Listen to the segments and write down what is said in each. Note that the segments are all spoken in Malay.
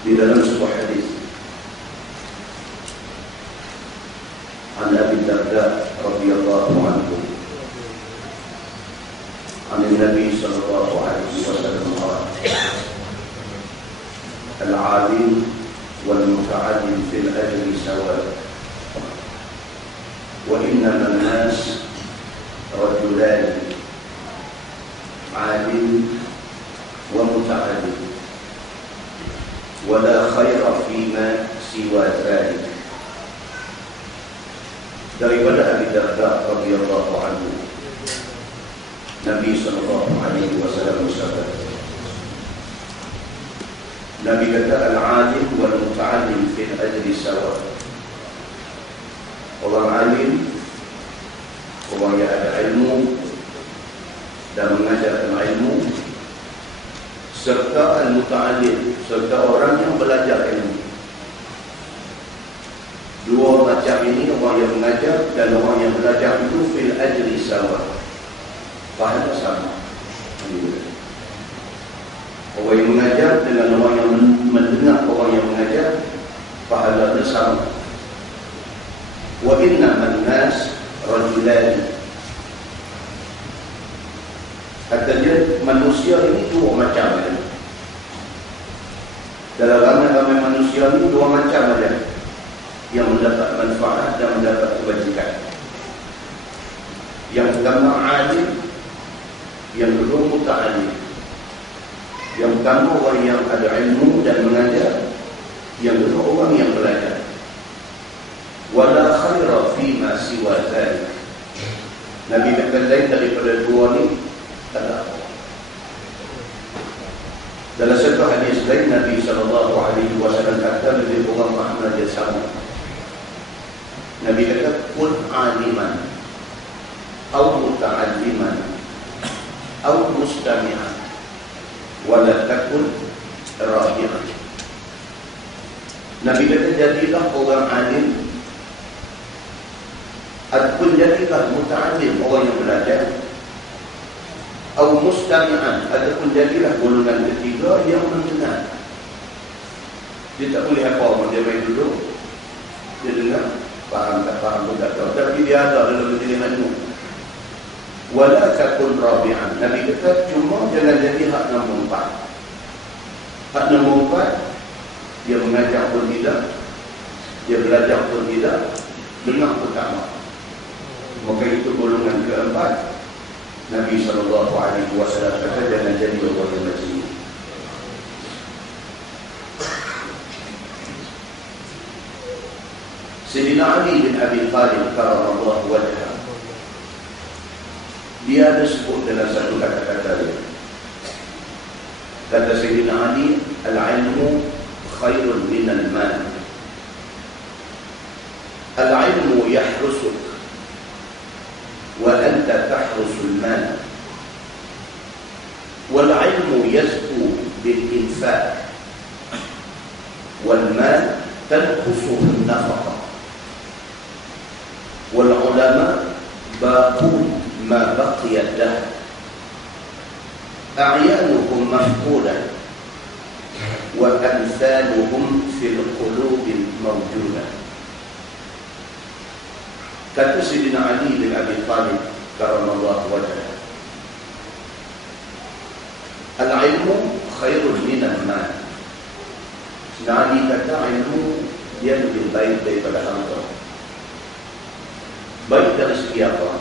di dalam sebuah hadis an Abi Darda radhiyallahu anhu an Nabi sallallahu alaihi wasallam qala al-'alim wal muta'allim fil ajri sawa wa innama an-nas rajulan 'alim wa muta'allim wala khaira fima siwa dzalik. Daripada Abi Darda radhiyallahu anhu, Nabi sallallahu alaihi wasallam bersabda, Nabi kata al-alim wal muta'allim fil ajri sawa. Orang alim, orang yang ada ilmu dan mengajarkan ilmu, serta al-muta'allim, serta orang yang belajar ilmu. Dua macam ini, orang yang mengajar dan orang yang belajar itu fil ajri sawa, pahala sama. Orang yang mengajar dengan orang yang mendengar orang yang mengajar, pahalanya sama. Wa innaman nas rajulan. Katanya manusia ini dua macam ada. Dalam ramai-ramai manusia ini dua macam ada, yang mendapat manfaat dan mendapat kebajikan. Yang pertama alim, yang kedua muta'allim. Yang pertama orang yang ada ilmu dan mengajar, yang kedua orang yang belajar. Wala khaira fima siwa dzalik. Nabi kata lain daripada dua ni tak ada. Dalam satu hadis lain Nabi sallallahu alaihi wasallam kata lebih kurang makna dia sama. Nabi kata kun aliman au muta'alliman au mustami'an wala takun rahiman. Nabi kata jadilah orang alim ataupun jadilah muta'allim, orang yang belajar, atau mustami'an, ataupun jadilah golongan ketiga yang mendengar. Dia tak boleh apa-apa, dia main duduk, dia dengar, faham tak faham pun tak tahu, tapi dia ada dalam diri ilmu. Wala takun rabi'an. Nabi kata cuma jangan jadi hak nombor 4. Hak nombor 4, dia mengajar pun tidak, dia belajar pun tidak, dengar pun tak mahu. Maka itu golongan keempat. Nabi sallallahu alaihi wasallam kata jangan jadi orang yang macam ini. Sayyidina Ali bin Abi Thalib karramallahu wajhah, dia ada sebut dalam satu kata-kata dia. Kata Sayyidina Ali, al-ilmu khairun minal mal. Al-ilmu yahrusuk wa anta tahrusul mal. Wal-ilmu yazku bil-infaq wal-mal tanqusuhu an-nafaqah. Wal-ulama baqun ma baqiyad dahr. A'yanuhum mafqudah wa amthaluhum fil qulubil mawjudah. Kata Sayyidina Ali bin Abi Thalib karramallahu wajhah, al-ilmu khairun minal mal. Sayyidina Ali kata ilmu dia lebih baik daripada harta. Baik dari segi apa?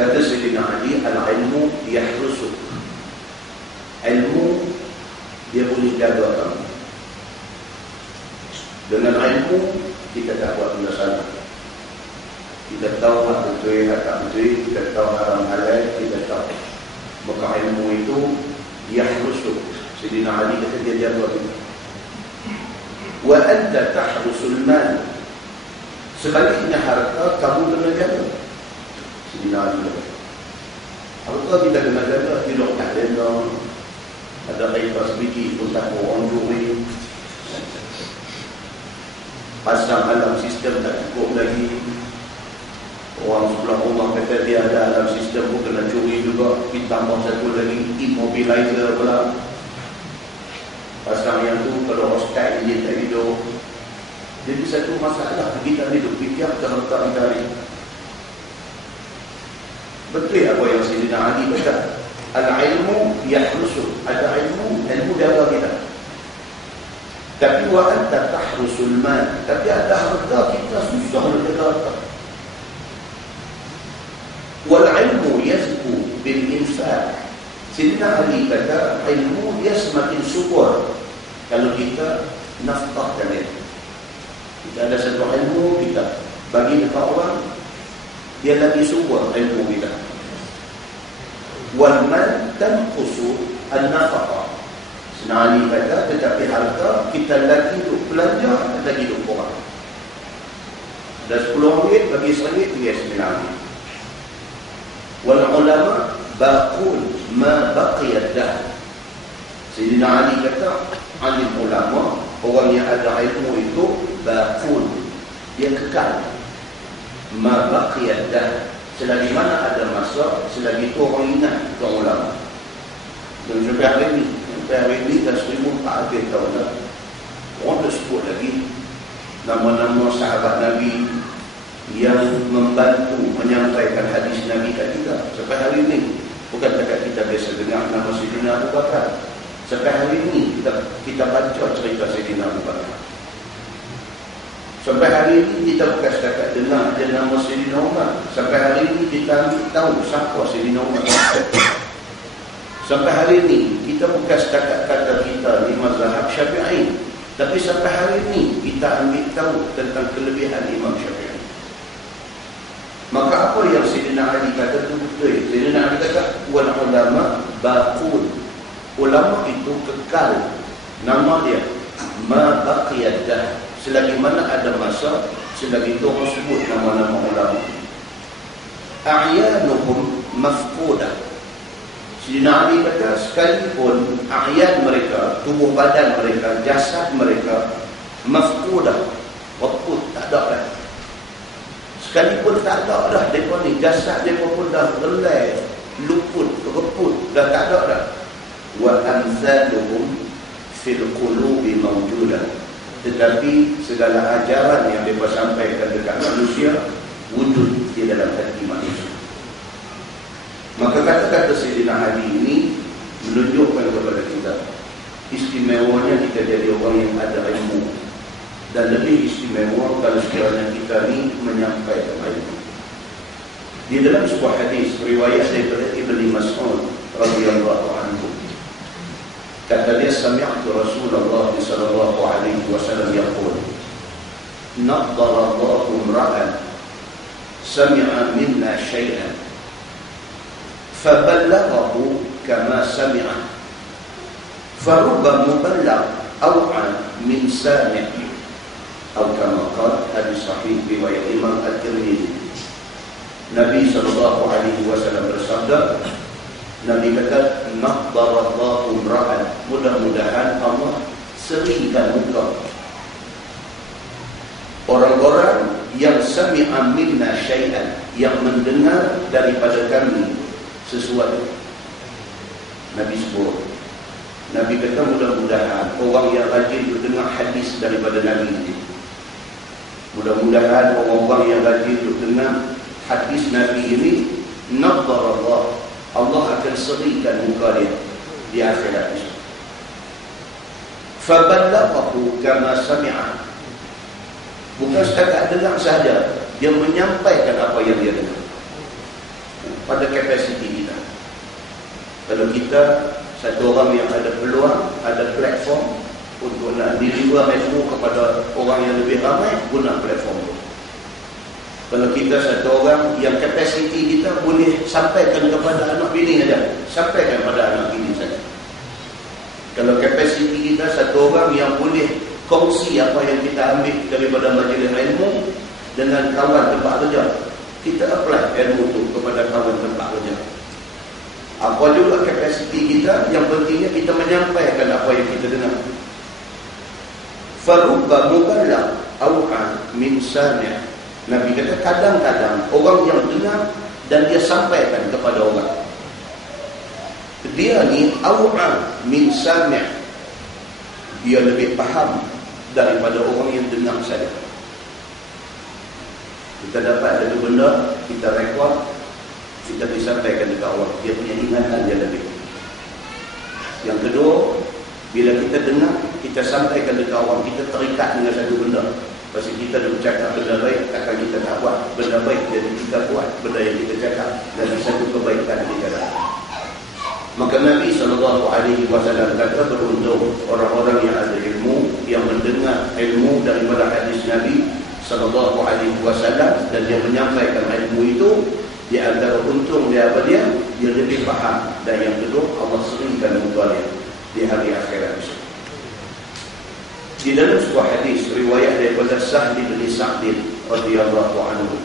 Kata Sayyidina Ali, al-ilmu yahrusuk. Ilmu dia boleh jaga kamu. Dengan ilmu kita tak buat benda salah. Kita tahu hak betul, hak tak betul, kita tahu haram halal, kita tahu. Maka ilmu itu yahrusuk. Sayyidina Ali kata dia jaga itu. Wa anta tahrusul mal. Sebaliknya harta kamu kena jaga. Sayyidina Ali kata harta kita kena jaga, tidak tak ada. Ada kaitan sedikit pun tak orang duit. Pasang alam sistem tak cukup lagi. Orang sebelah rumah kata dia ada alam sistem pun kena curi juga. Ditambah satu lagi immobilizer pula. Pasal yang tu kalau hostel dia tak hidup. Jadi satu masalah kita hidup fikir terletak di tadi. Betul apa yang Sayyidina Ali kata? Al-ilmu yahrusu. Ada ilmu jaga kita. Tapi wa anta tahrusul mal. Tapi ada harta kita susah nak jaga harta. Wal ilmu yazku bil infaq. Sayyidina Ali kata ilmu dia semakin subur kalau kita nafkahkan dia. Kita ada satu ilmu kita bagi dekat orang, dia lagi subur ilmu kita. Wal mal tanqusu an-nafaqah. Sayyidina Ali kata tetapi harta kita lagi duk belanja, lagi duk kurang. Ada 10 ringgit bagi RM1 dia RM9. Wal ulama baqul ma baqiyad dah. Sayyidina Ali kata alim ulama, orang yang ada ilmu itu baqul, dia kekal. Ma baqiyad dah, selagi mana ada masa, selagi itu orang ingat itu ulama. Dan sampai hari ini dah 1400 tahun dah, orang dah sebut lagi nama-nama sahabat Nabi yang membantu menyampaikan hadis Nabi kat kita. Sampai hari ini bukan dekat kita biasa dengar nama Sayyidina Abu Bakar. Sampai hari ini kita baca cerita Sayyidina Abu Bakar. Sampai hari ini kita bukan setakat dengar je nama Sayyidina Umar. Sampai hari ini kita tahu siapa Sayyidina Umar. Sampai hari ini kita bukan setakat kata kita ni mazhab Syafi'i, tapi sampai hari ini kita ambil tahu tentang kelebihan Imam Syafi'i. Maka apa yang Sayyidina Ali kata itu betul. Sayyidina Ali kata wal ulama baqul. Ulama itu kekal. Nama dia ma baqiyad dah. Selagi mana ada masa, selagi itu orang sebut nama-nama ulama. A'yanuhum mafqudah. Sayyidina Ali kata sekalipun a'yan mereka, tubuh badan mereka, jasad mereka mafqudah, waqut tak ada dah. Sekalipun tak ada dah, mereka ni jasad mereka pun dah relai, luput, reput, dah tak ada dah. Wa amsaluhum fil qulubi mawjudah. Tetapi segala ajaran yang mereka sampaikan dekat manusia wujud di dalam hati manusia. Maka kata-kata Sayyidina Ali ini menunjukkan kepada kita istimewanya kita jadi orang yang ada ilmu. Dan lebih istimewa kalau sekiranya kita ni menyampaikan ilmu. Di dalam sebuah hadis riwayat daripada Ibnu Mas'ud radhiyallahu anhu, kata dia sami'tu Rasulullah sallallahu alaihi wasallam yaqul naddara Allahu imra'an sami'a minna shay'an faballaghahu kama sami'a farubba muballigh aw'an min sami' atau kama qala hadis sahih riwayat Imam At-Tirmidzi. Nabi sallallahu alaihi wasallam bersabda, Nabi kata naqdarallahu imra'an, mudah-mudahan Allah seringkan muka orang-orang yang sami'a minna syai'an, yang mendengar daripada kami sesuatu. Nabi sebut, Nabi kata mudah-mudahan orang yang rajin mendengar hadis daripada Nabi ini, mudah-mudahan orang-orang yang rajin mendengar hadis Nabi ini, naqdarallahu, Allah akan serikan muka dia di akhirat ini. Faballaghahu kama sami'a, bukan setakat dengar saja, dia menyampaikan apa yang dia dengar. Pada kapasiti kita, kalau kita satu orang yang ada peluang, ada platform untuk nak deliver ilmu kepada orang yang lebih ramai, guna platform itu. Kalau kita satu orang yang kapasiti kita boleh sampaikan kepada anak bini saja, sampaikan kepada anak bini saja. Kalau kapasiti kita satu orang yang boleh kongsi apa yang kita ambil daripada majlis ilmu dengan kawan tempat kerja, kita apply ilmu itu kepada kawan tempat kerja. Apa juga kapasiti kita, yang pentingnya kita menyampaikan apa yang kita dengar. Farubba muballigh aw'an min sami'. Nabi kata kadang-kadang orang yang dengar dan dia sampaikan kepada orang, dia ni aw'an min sami', dia lebih faham daripada orang yang dengar saja. Kita dapat satu benda, kita rekod, kita boleh sampaikan dekat orang, dia punya ingatan dia lebih. Yang kedua, bila kita dengar, kita sampaikan dekat orang, kita terikat dengan satu benda. Pasal kita dah bercakap benda baik, takkan kita tak buat benda baik, jadi kita buat benda yang kita cakap dan satu kebaikan kita dapat. Maka Nabi SAW kata, beruntung orang-orang yang ada ilmu, yang mendengar ilmu daripada hadis Nabi SAW dan dia menyampaikan ilmu itu. Di antara untung dia apa dia? Dia lebih faham. Dan yang kedua, Allah seringkan muka dia di hari akhirat besok. Di dalam sebuah hadis riwayat daripada Sahl bin Sa'd radhiyallahu anhu,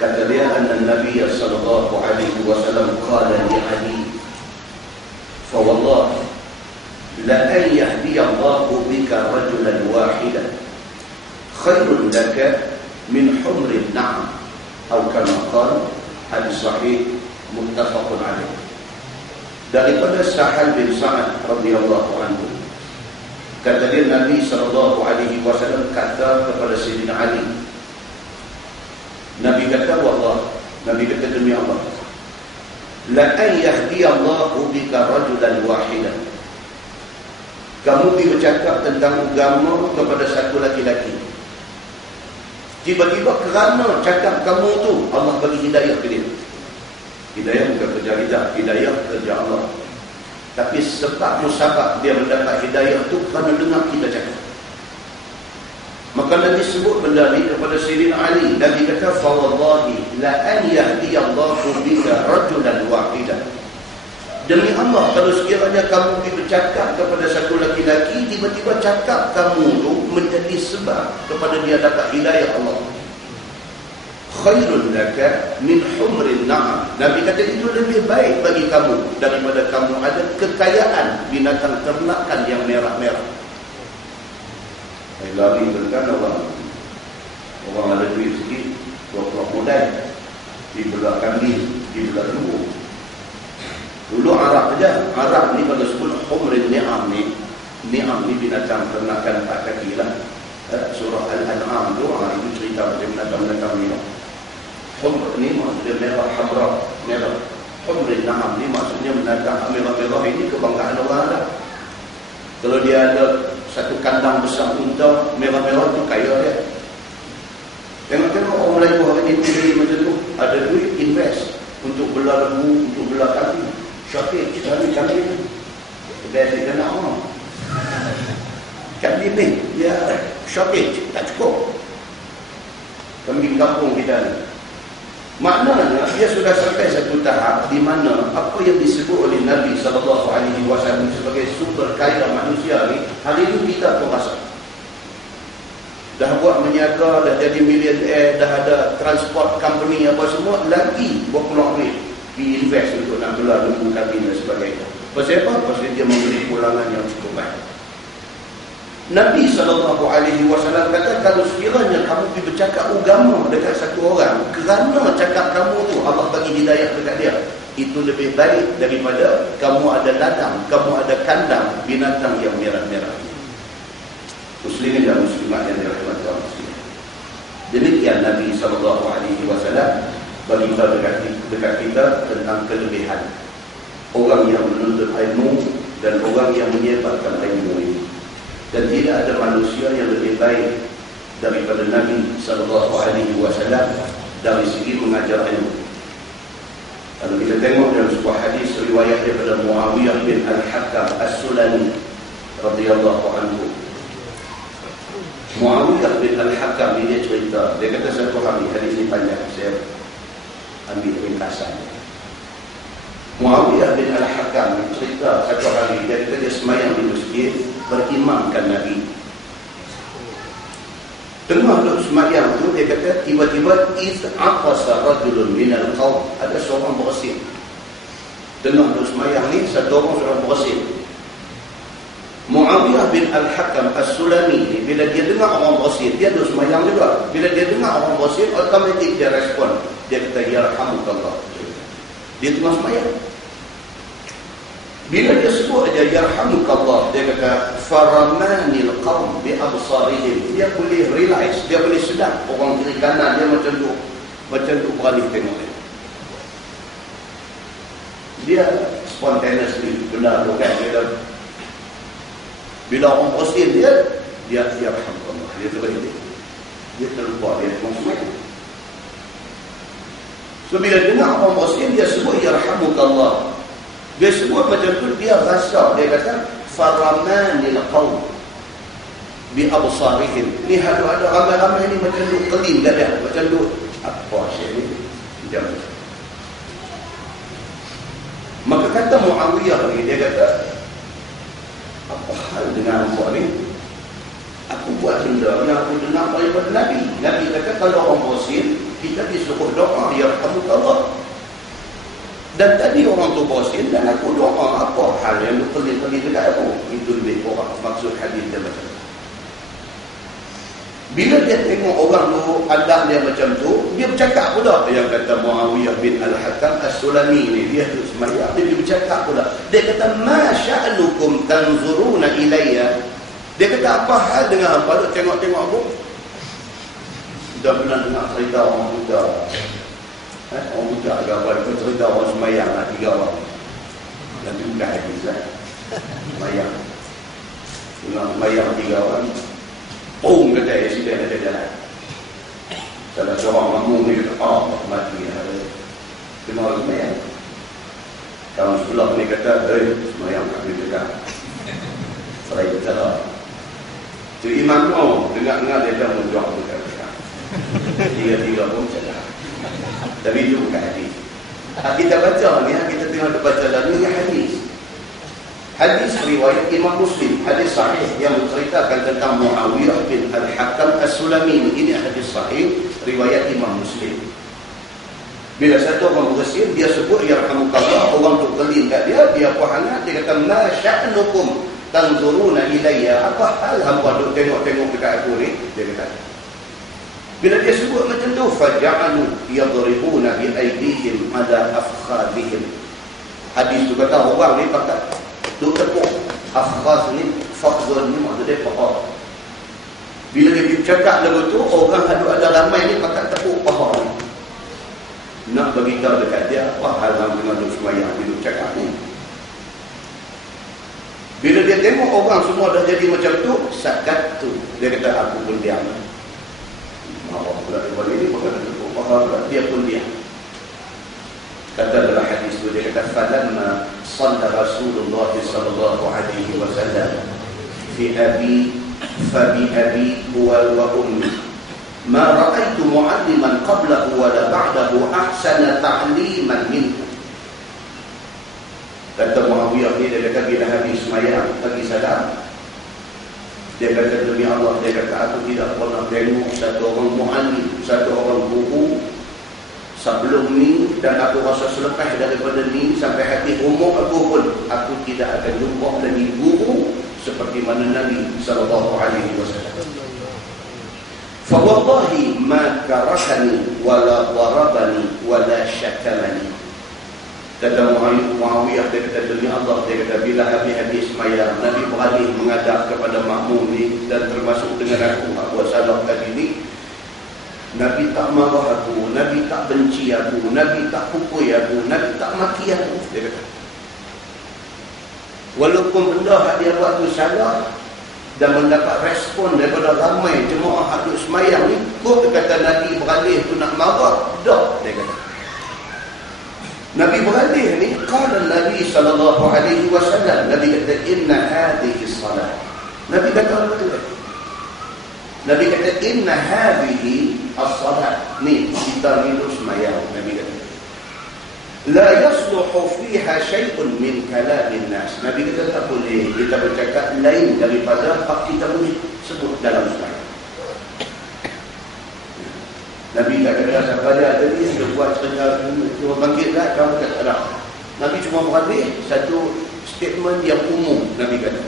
kata dia, anna Nabi sallallahu alaihi wasallam qala li Ali, fa wallahi la an yahdi Allah bika rajulan wahidan khairun laka min humri an-na'am, atau kama qala, hadis sahih muttafaqun alaih. Daripada Sahl bin Sa'd radhiyallahu anhu, kata dia, Nabi SAW kata kepada Sayyidina Ali, Nabi kata, wallah, Nabi kata demi Allah, la an yahdi Allahu bika rajulan wahidan, kamu pergi bercakap tentang agama kepada satu laki-laki, tiba-tiba kerana cakap kamu tu Allah bagi hidayah ke dia. Hidayah bukan kerja kita, hidayah kerja Allah. Tapi sebab musabab dia mendapat hidayah tu kerana dengar kita cakap. Maka Nabi sebut benda ni kepada Sayyidina Ali. Nabi kata, fa wallahi la an yahdi Allahu bika rajulan wahidan, demi Allah, kalau sekiranya kamu bercakap kepada satu laki-laki, tiba-tiba cakap kamu tu menjadi sebab kepada dia dapat hidayah Allah, khairun laka min humrin na'am, Nabi kata itu lebih baik bagi kamu daripada kamu ada kekayaan binatang ternakan yang merah-merah. Lari berkan orang ada duit sikit, keluar modal, dibelah kambing, dibelah lembu. Dulu Arab saja, Arab ni kalau sebut humrin ni'am ni binatang ternakan 4 kaki lah. Surah Al-An'am tu, itu cerita macam binatang-binatang ni. Humr ni maksudnya merah, hamra, merah. Humrin ni'am ni maksudnya binatang merah-merah ini kebanggaan orang Arab. Kalau dia ada satu kandang besar unta merah-merah tu kaya dia. Tengok-tengok orang Melayu hari ini macam tu, ada duit invest untuk belah lembu, untuk belah kambing. Syakir, kambing ni best dia nak orang kambing ni dia syakir, tak cukup kambing kampung kita ni. Maknanya dia sudah sampai satu tahap di mana apa yang disebut oleh Nabi SAW sebagai sumber kaya manusia ni, hari ini kita pun rasa dah buat meniaga, dah jadi millionaire, dah ada transport company apa semua, lagi buat keluar duit di-invest untuk nak belah lembu kambing dan sebagainya. Pasal apa? Pasal dia memberi pulangan yang cukup baik. Nabi SAW kata, kalau sekiranya kamu pergi bercakap agama dekat satu orang, kerana cakap kamu tu Allah bagi hidayah dekat dia, itu lebih baik daripada kamu ada ladang, kamu ada kandang binatang yang merah-merah. Muslimin dan muslimat yang dirahmati Allah sekalian. Demikian Nabi SAW bagi dekat kita tentang kelebihan orang yang menuntut ilmu dan orang yang menyebarkan ilmu ini. Dan tidak ada manusia yang lebih baik daripada Nabi SAW dari segi mengajar ilmu. Kalau kita tengok dalam sebuah hadis riwayat daripada Muawiyah bin Al-Hakam As-Sulami radhiyallahu anhu. Muawiyah bin Al-Hakam ini dia cerita, dia kata satu hari, hadis ini panjang, saya ambil ringkasan. Muawiyah bin Al-Hakam cerita satu hari, dia kata dia semayang di masjid, berimamkan Nabi. Tengah duduk semayang tu, dia kata tiba-tiba aqasa rajulun minal qaum, ada seorang bersin. Tengah duduk semayang ni, satu orang bersin. Muawiyah bin Al-Hakam As-Sulami ni, bila dia dengar orang bersin, dia duduk semayang juga. Bila dia dengar orang bersin, automatik dia respon. Dia kata, ya rahmukallah. Dia tengah semayang. Bila dia sebut aja yarhamukallah, dia kata faramanil qaum bi absarihim. Dia boleh realize, dia boleh sedar orang kiri kanan dia macam tu beralih tengok dia spontaneously benar bukan dia. Bila orang posting dia yarhamukallah, dia terberhenti, dia terlupa dia semua. So bila dengar orang posting dia sebut yarhamukallah, dia sebut macam tu, dia rasa, dia kata faramanil qaum bi absarihim. Ni ada ramai-ramai ni macam tu kelim kat dia, macam tu apa syekh ni macam tu. Maka kata Muawiyah ni, dia kata apa hal dengan buat ni, aku buat benda yang aku dengar daripada Nabi. Nabi kata kalau orang bosin kita disuruh doa yarhamukallah. Dan tadi orang tu bosin dan aku doa, apa hal yang tu pelik-pelik dekat aku? Itu lebih kurang maksud hadis dia macam tu. Bila dia tengok orang tu adab dia macam tu, dia bercakap pula. Yang kata Muawiyah bin Al-Hakam As-Sulami ni, dia tu semayang, dia bercakap pula. Dia kata ma sya'nukum tanzuruna ilayya. Dia kata apa hal dengan apa tu tengok-tengok aku? Dah pernah dengar cerita orang muda, orang muda agak apa, dia cerita orang semayang lah 3 orang. Dan tu bukan hadis lah, semayang. Semayang 3 orang, boom kata accident ada jalan. Salah seorang makmum ni kata, mati lah. Kena orang semayang. Kawan sebelah ni kata, semayang tak boleh tegak. Serai bersalah. Tu imam tu, dengar-dengar dia dah menjual dekat. Tiga-tiga pun salah. Tapi itu bukan hadis. Kita baca ni, kita tengok baca lalu ni hadis. Hadis riwayat Imam Muslim, hadis sahih yang menceritakan tentang Muawiyah bin Al-Hakam As-Sulami. Ini hadis sahih riwayat Imam Muslim. Bila satu orang bersin, dia sebut yarhamukallah, orang tu kelim kat dia apa hangat, dia kata ma sya'nukum tanzuruna ilayya. Apa hal hangpa duk tengok-tengok dekat aku ni? Dia kata. Bila dia sebut macam tu, faja'alu yadribuna bi aydihim ala afkhadihim. Hadis tu kata orang ni pakai tu tepuk afkhaz ni, fakhzun ni maksudnya paha. Bila dia bercakap lagu tu, orang ada ramai ni pakai tepuk paha ni. Nak beritahu dekat dia apa hal yang tengah duk semayang dia cakap ni. Bila dia tengok orang semua dah jadi macam tu, sakat tu, dia kata aku pun diam. Allah pula ini bukan Allah, dia pun diam. Kata dalam hadis itu, dia kata falamma shalla Rasulullah sallallahu alaihi wasallam fi abi fa bi abi huwa wa ummi ma ra'aitu mu'alliman qablahu wa la ba'dahu ahsana ta'liman minhu. Kata Muawiyah ni, dia kata bila habis semayang bagi salam, dia kata demi Allah, dia kata aku tidak pernah tengok satu orang mu'allim, satu orang guru sebelum ni, dan aku rasa selepas daripada ni sampai hati umur aku pun aku tidak akan jumpa lagi guru seperti mana Nabi sallallahu alaihi wasallam. Fa wallahi ma karahani wala darabani wala syakamani. Kata Muawiyah, dia kata demi Allah, dia kata bila habis-habis semayang Nabi beralih menghadap kepada makmum ni, dan termasuk dengan aku salah tadi ni, Nabi tak marah aku, Nabi tak benci aku, Nabi tak pukul aku, Nabi tak maki aku, dia kata. Walaupun benda dia buat tu salah dan mendapat respon daripada ramai jemaah hadut semayang ni, kok kata Nabi beralih tu nak marah, dah, dia kata. Nabi beralih ni, qala Nabi sallallahu alaihi wasallam, Nabi kata inna hadhihi salat. Nabi kata apa tu? Nabi kata inna hadhihi as-salat. Ni kita hidup semayang, Nabi kata. La yasluhu fiha syai'un min kalamin nas. Nabi kata tak boleh kita bercakap lain daripada apa kita boleh sebut dalam semayang. Nabi tak kata siapa dia tadi dia buat cerita cuma bangkitlah kamu kata tak. Nabi cuma beralih satu statement yang umum. Nabi kata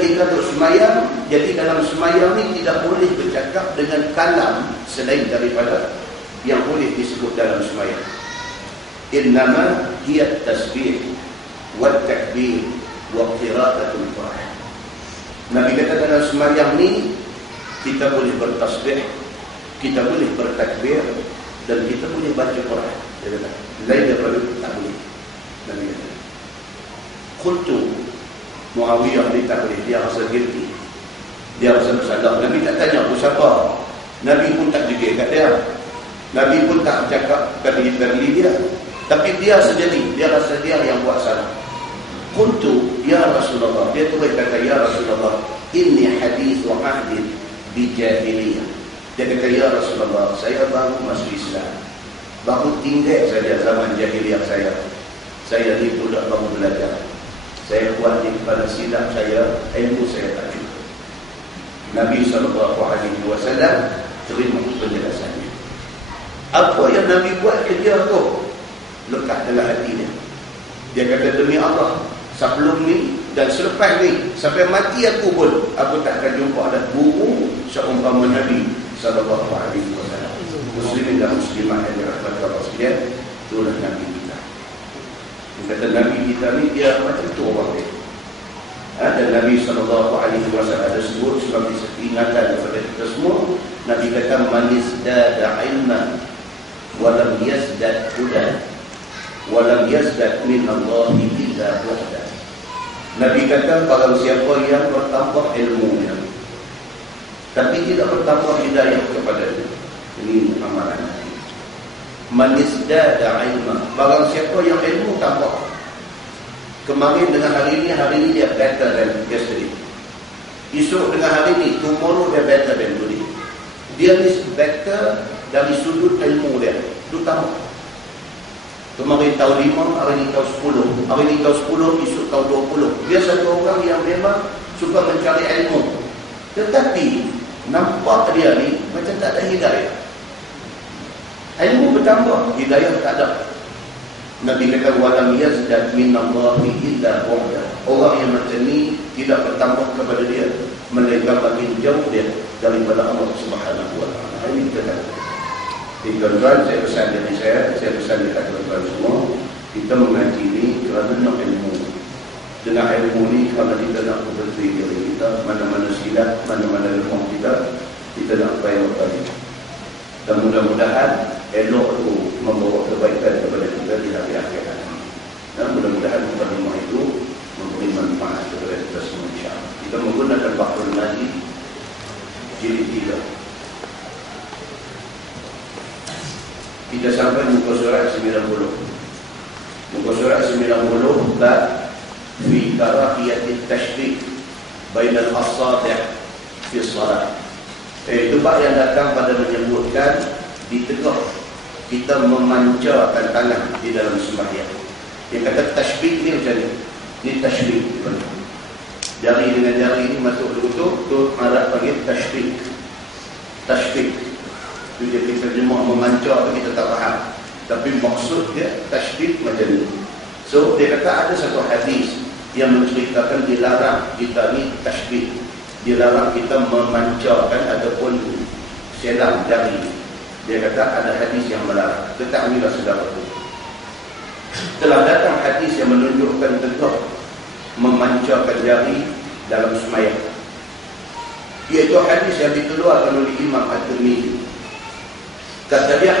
kita untuk semayang, jadi dalam semayang ni tidak boleh bercakap dengan kalam selain daripada yang boleh disebut dalam semayang. Innama hiya tasbih takbir wa qira'atul Quran. Nabi kata dalam sembahyang ni kita boleh bertasbih, kita boleh bertakbir, dan kita boleh baca Quran. Dia kata, lain daripada itu tak boleh. Nabi kata. Qultu, Muawiyah dia tak boleh, dia rasa guilty, dia rasa bersalah. Nabi tak tanya aku siapa, Nabi pun tak jegir kat dia, Nabi pun tak cakap kat diri dia, tapi dia sendiri, dia rasa dia yang buat salah. Qultu, ya Rasulullah, dia terus kata, ya Rasulullah, inni hadithu ahdin bi jahiliyah. Dia kata, ya Rasulullah, saya baru masuk Islam, baru tinggal saja zaman jahiliyah saya. Saya ni budak baru belajar. Saya buat di kepala silap saya, ilmu saya tak cukup. Nabi SAW terima penjelasannya. Apa yang Nabi buat kerja tu lekat dalam hati dia. Dia kata, demi Allah, sebelum ni dan selepas ni, sampai mati aku pun, aku tak akan jumpa ada guru seumpama Nabi SAW. Muslimin dan muslimah yang dirahmati Allah sekalian, itulah Nabi kita. Dia kata Nabi kita ni dia macam tu orang dia. Dan Nabi SAW ada sebut sebagai ingatan kepada kita semua. Nabi kata, man izdada ilman walam yazdad hudan walam yazdad min Allah illa bu'da. Nabi kata, barang siapa yang bertambah ilmunya tapi tidak bertambah hidayah kepada dia. Ini amalan Nabi. Man izdada ilman, barang siapa yang ilmu tambah, kemarin dengan hari ini dia better than yesterday. Esok dengan hari ini, tomorrow dia better than today. Dia is better dari sudut ilmu dia. Itu tambah. Kemarin tahun 5, hari ini tahun 10. Hari ini tahun 10, esok tahun 20. Dia satu orang yang memang suka mencari ilmu. Tetapi, nampak dia ni macam tak ada hidayah. Ilmu bertambah, hidayah tak ada. Nabi kata, walam yazdad minallahi illa bu'da. Orang yang macam ni tidak bertambah kepada dia, melainkan makin jauh dia daripada Allah Subhanahu wa taala. Ini kita kata. Tuan-tuan, saya pesan dari saya pesan dekat tuan-tuan semua, kita mengaji ni kerana nak ilmu. Dengan ilmu ni, kalau kita nak berbeza diri kita, mana-mana silap, mana-mana lemah kita nak bayar. Dan mudah-mudahan elok itu membawa kebaikan kepada kita di hari akhirat. Dan mudah-mudahan pertemuan itu memberi manfaat kepada kita semua, insya-Allah. Kita menggunakan Bahrul Naji jilid 3. Kita sampai muka surat 90. Muka surat 90 bab fi karahiyatit tasybih bainal asabi' fi shalah. Itu bab yang datang pada menyebutkan ditegah kita memancarkan tangan di dalam sembahyang. Dia kata tasybih ni macam ni. Ini tasybih. Jari dengan jari ini masuk lutut, tu Arab panggil tasybih. Tasybih. Itu dia kita terjemah memancar, kita tak faham. Tapi maksud dia tasybih macam ni. So dia kata ada satu hadis yang menceritakan dilarang kita ni tasybih. Dilarang kita memancarkan ataupun selang jari. Dia kata ada hadis yang melarang. Ketahuilah saudara itu. Telah datang hadis yang menunjukkan tegak memancarkan jari dalam sembahyang. Iaitu hadis yang dikeluarkan oleh Imam At-Tirmidzi. Kata dia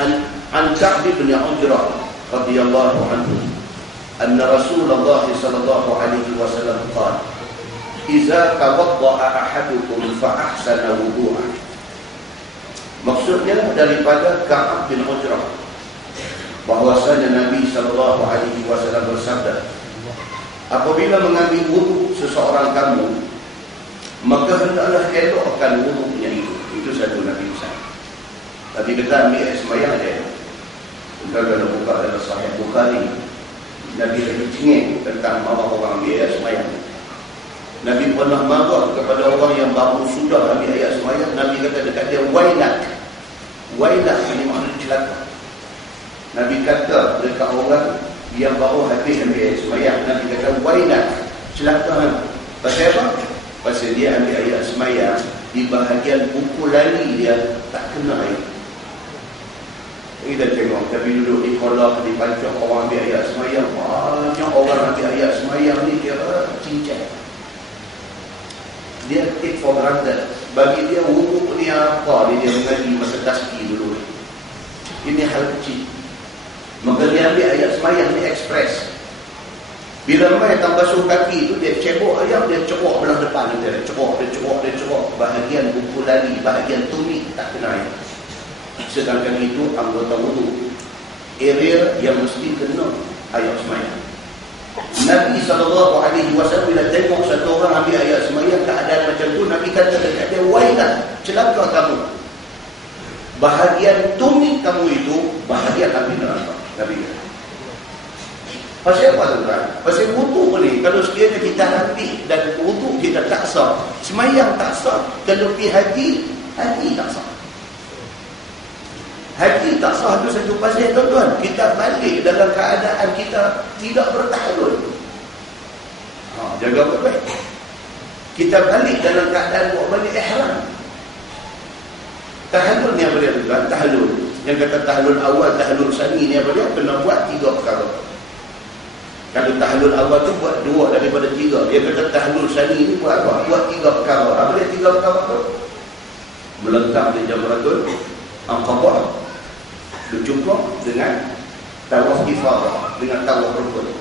an Ka'b bin Ujrah radhiyallahu anhu, anna Rasulullah sallallahu alaihi wasallam qala, "Iza tawadda'a ahadukum fa ahsana wudu'ah." Maksudnya daripada Ka'ab bin Ujrah bahwasanya Nabi sallallahu alaihi wasallam bersabda, apabila mengambil wudu seseorang kamu, maka hendaklah elokkan wudunya itu. Itu satu Nabi pesan. Tapi kita ambil sembahyang dia. Kita kalau buka dalam Sahih Bukhari, Nabi lagi cengeng tentang marah orang ambil sembahyang. Nabi pernah marah kepada orang yang baru sudah ambil ayat sembahyang. Nabi kata dekat dia, wailak. Wailak ini maknanya celaka. Nabi kata dekat orang yang baru habis ambil ayat sembahyang, Nabi kata wailak, celaka. Pasal apa? Pasal dia ambil ayat sembahyang, di bahagian buku lali dia tak kena ayat. Kita tengok, tapi duduk di kolak, di pancak orang ambil ayat sembahyang, banyak orang granted. Bagi dia wuduk ni apa? Dia mengaji masa tasbih dulu. Ini hal kecil. Maka dia ambil ayat semayang ni ekspres. Bila mai tak basuh kaki tu, dia cebok ayam, dia cebok belah depan. Dia cebok. Bahagian buku lali, bahagian tumit tak kena ayat. Sedangkan itu anggota wuduk, area yang mesti kena ayat semayang. Nabi SAW bila tengok satu orang ambil ayat semayang keadaan macam tu, Nabi kata dekat dia, wailah, celaka kamu, bahagian tumit kamu itu bahagian api neraka. Nabi kata. Pasal apa tuan? Pasal wuduk ni, kalau sekiranya kita ambil dan wuduk kita tak sah, semayang tak sah, kalau pergi haji tak sah. Haji tak sah tu satu pasal tuan-tuan. Kita balik dalam keadaan kita tidak bertahlul. Jaga baik-baik. Kita balik dalam keadaan buat balik ihram. Tahlul ni apa dia tuan? Tahlul. Yang kata tahlul awal, tahlul sani ni apa dia? Kena buat 3 perkara. Kalau tahlul awal tu buat 2 daripada 3. Dia kata tahlul sani ni buat apa? Buat 3 perkara. Apa dia 3 perkara tu? Melentang di Jamratul Aqabah. Berjumpa dengan tawaf ifadah, dengan tawaf rukun.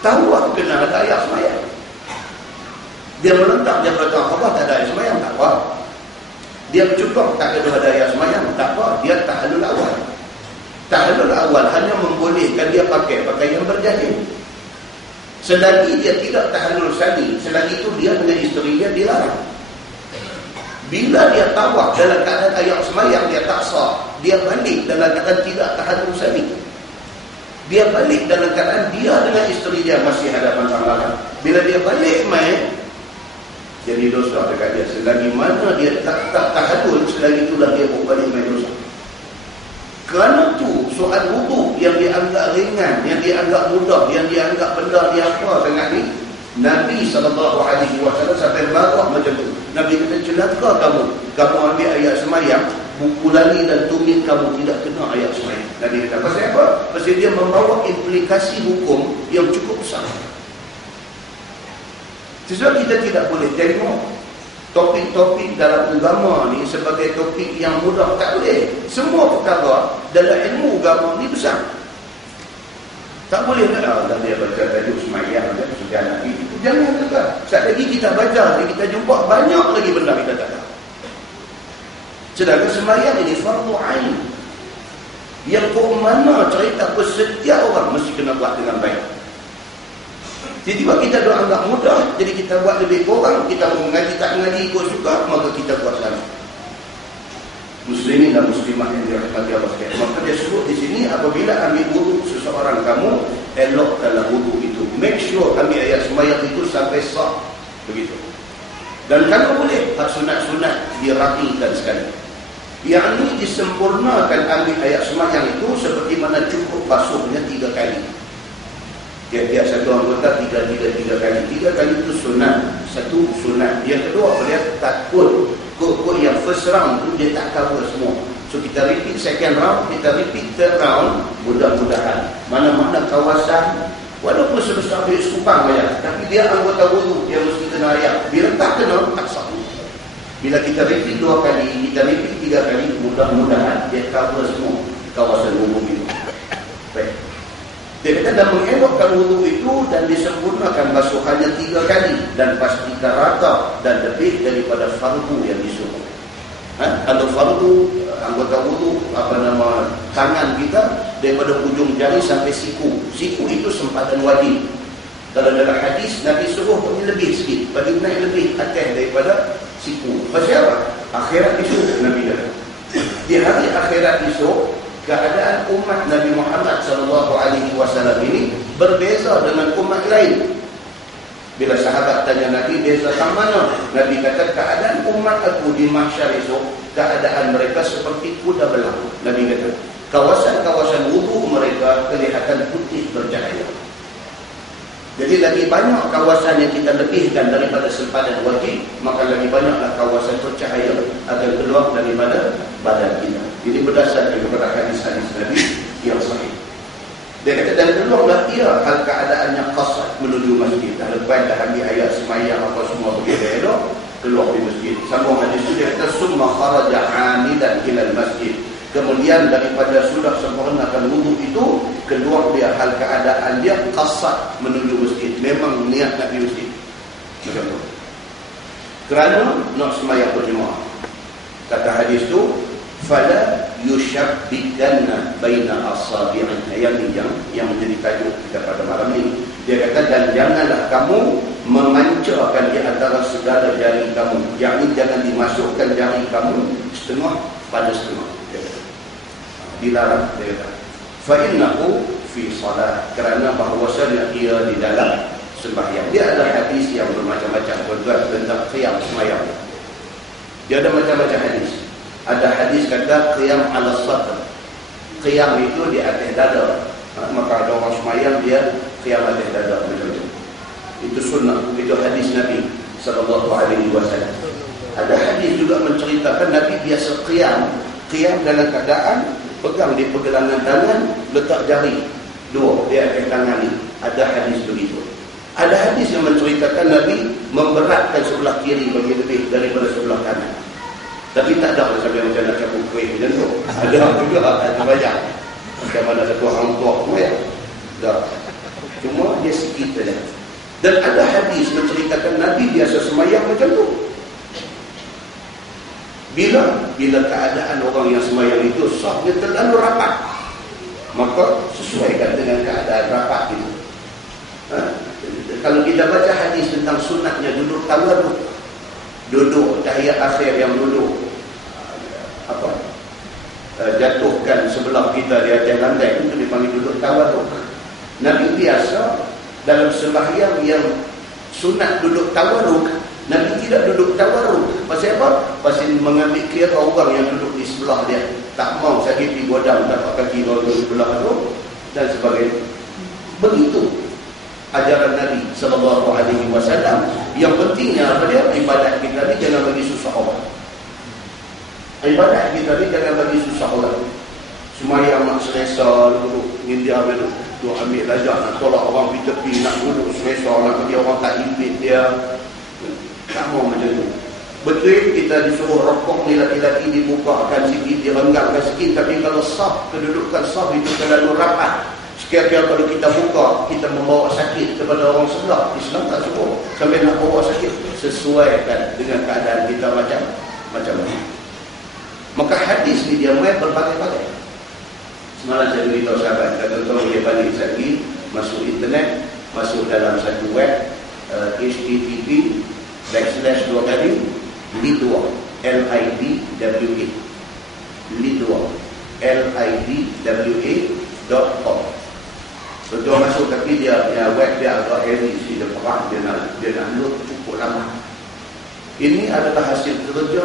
Tawaf kena ada ayat semayang. Dia melentang, dia berkata Aqabah tak ada ayat semayang, tak apa. Dia berjumpa, tak ada ayat semayang, tak apa. Dia tahlul awal. Tahlul awal hanya membolehkan dia pakai pakaian berjahit. Selagi dia tidak tahlul sani, selagi itu dia dengan isteri dia dilarang. Bila dia tawaf dalam keadaan ayat semayang, dia tak sah. Dia balik dalam keadaan tidak tahlul sani. Dia balik dalam keadaan dia dengan isteri dia masih hadapan sang larang. Bila dia balik main, jadi dosa dekat dia. Selagi mana dia tak tahlul, selagi itulah dia balik main dosa. Kerana tu soal wuduk yang dianggap ringan, yang dianggap mudah, yang dianggap benda dia apa sangat ni, Nabi SAW sampai marah macam tu. Nabi kata, celaka kamu ambil ayat semayang, buku lali dan tumit kamu tidak kena ayat semayang. Nabi kata, pasal apa? Pasal dia membawa implikasi hukum yang cukup besar. Sebab kita tidak boleh tengok topik-topik dalam agama ni sebagai topik yang mudah. Tak boleh. Semua perkara dalam ilmu agama ni besar. Tak boleh nak dia baca tajuk semayang dan sudah Nabi itu. Jangan juga. Sekali lagi kita baca, kita jumpa banyak lagi benda kita tak tahu. Sedangkan semayang ini fardu ain. Yang kau mana cerita setiap orang mesti kena buat dengan baik. Tiba-tiba kita dah anggap mudah, jadi kita buat lebih kurang. Kita mengaji tak mengaji ikut suka, maka kita buat salah. Muslimin dan muslimah yang dirahmati Allah sekalian. Maka dia sebut di sini, apabila ambil wuduk seseorang kamu, elokkanlah wuduk itu. Make sure ambil ayat semayang itu sampai sah. Begitu. Dan kalau boleh, sunat-sunat dirapikan sekali. Yang ini disempurnakan ambil ayat semayang itu seperti mana cukup basuhnya 3 kali. Tiap-tiap satu anggota 3 kali. 3 kali itu sunat. 1 sunat. Yang kedua, dia takut. Kok yang first round tu dia tak cover semua. So kita repeat second round, kita repeat third round. Mudah-mudahan mana-mana kawasan, walaupun sebesar duit Kupang banyak, tapi dia anggota wuduk, dia mesti kena ayat. Bila tak kena, tak sah. Bila kita repeat 2 kali, kita repeat 3 kali, mudah-mudahan dia cover semua kawasan wuduk itu. Baik. Dia kata dan mengelokkan wuduk itu dan disempurnakan basuhannya 3 kali dan pastikan rata dan lebih daripada fardu yang disuruh. Kalau fardu anggota wuduk tangan kita daripada ujung jari sampai siku. Siku itu sempadan wajib. Kalau dalam hadis Nabi suruh pergi lebih sikit, bagi naik lebih atas daripada siku. Pasal apa? Akhirat esok Nabi kata. Di hari akhirat esok, keadaan umat Nabi Muhammad SAW ini berbeza dengan umat lain. Bila sahabat tanya Nabi, beza sama mana? Nabi kata, keadaan umat aku di mahsyar esok, keadaan mereka seperti kuda belang. Nabi kata, kawasan-kawasan wudhu mereka kelihatan putih bercahaya. Jadi lagi banyak kawasan yang kita lebihkan daripada sempadan wajib, maka lagi banyaklah kawasan bercahaya akan keluar daripada badan kita. Ini berdasarkan kepada hadis-hadis Nabi yang sahih. Dia kata, dan keluarlah ia hal keadaannya qasad menuju masjid. Dah lepas dah ambil ayat semayang apa semua begitu elok, keluar di masjid. sambung hadis itu, dia kata summa kharaja 'amidan ila al-masjid. Kemudian daripada sudah sempurnakan wuduk itu, keluar dia hal keadaan dia qasad menuju masjid. Memang niat nak pergi masjid. Macam tu. Kerana nak sembahyang berjemaah. Kata hadis tu, fala yushabbikanna baina asabi'in. Yang menjadi tajuk kita pada malam ni. Dia kata, dan janganlah kamu memancarkan di antara segala jari kamu. Yang jangan dimasukkan jari kamu setengah pada setengah. Dilarang, dia kata. Fa'innahu fi salat. Kerana bahawasanya ia di dalam sembahyang. Dia ada hadis yang bermacam-macam tentang qiyam sembahyang. Dia ada macam-macam hadis. Ada hadis kata qiyam ala sadr. Qiyam itu di atas dada. Maka ada orang sembahyang dia qiyam atas dada macam itu. Itu sunnah, itu hadis Nabi sallallahu alaihi wasallam. Ada hadis juga menceritakan Nabi biasa qiyam dalam keadaan pegang di pergelangan tangan, letak jari dua di atas tangan ni. Ada hadis begitu. Ada hadis yang menceritakan Nabi memberatkan sebelah kiri bagi lebih daripada sebelah kanan. Tapi tak ada sampai macam nak capuk kuih macam tu. Ada juga, ada banyak. Macam mana satu orang tua semua ya. Tak. Cuma dia sikit saja. Dan ada hadis menceritakan Nabi biasa sembahyang macam tu. Bila keadaan orang yang sembahyang itu sahnya terlalu rapat, maka sesuaikan dengan keadaan rapat itu. Kalau kita baca hadis tentang sunatnya duduk tawaduk, duduk tahiyat akhir yang duduk jatuhkan sebelah kita di atas lantai, itu dipanggil duduk tawaduk. Nabi biasa dalam sembahyang yang sunat duduk tawaduk, Nabi tidak duduk tawarruk. Pasal apa? Pasal mengambil kira orang yang duduk di sebelah dia. Tak mau sakit di godam, dapat kaki duduk sebelah tu dan sebagainya. Begitu ajaran Nabi sallallahu alaihi wasallam. Yang pentingnya apa dia? Ibadat kita ni jangan bagi susah orang. Ibadat kita ni jangan bagi susah orang. Semayang nak selesa duduk India duduk tu ambil lajak nak tolak orang pergi tepi, nak duduk selesa nak bagi orang tak impit dia. Tak mau macam tu. Betul kita disuruh rokok ni laki-laki dibukakan sikit, direnggangkan sikit. Tapi kalau saf, kedudukan saf itu terlalu rapat, sekiranya kalau kita buka, kita membawa sakit kepada orang sebelah. Islam tak suruh sampai nak bawa sakit. Sesuaikan dengan keadaan kita macam mana. Maka hadis ni dia main berbagai-bagai. Semalam saya beritahu sahabat, kata-kata boleh balik lagi, masuk internet, masuk dalam satu web, http /2 kali lidwa lidwa lidwa.com. So dia masuk, tapi dia web dia agak heavy, dia perang, dia nak load cukup lama. Ini adalah hasil kerja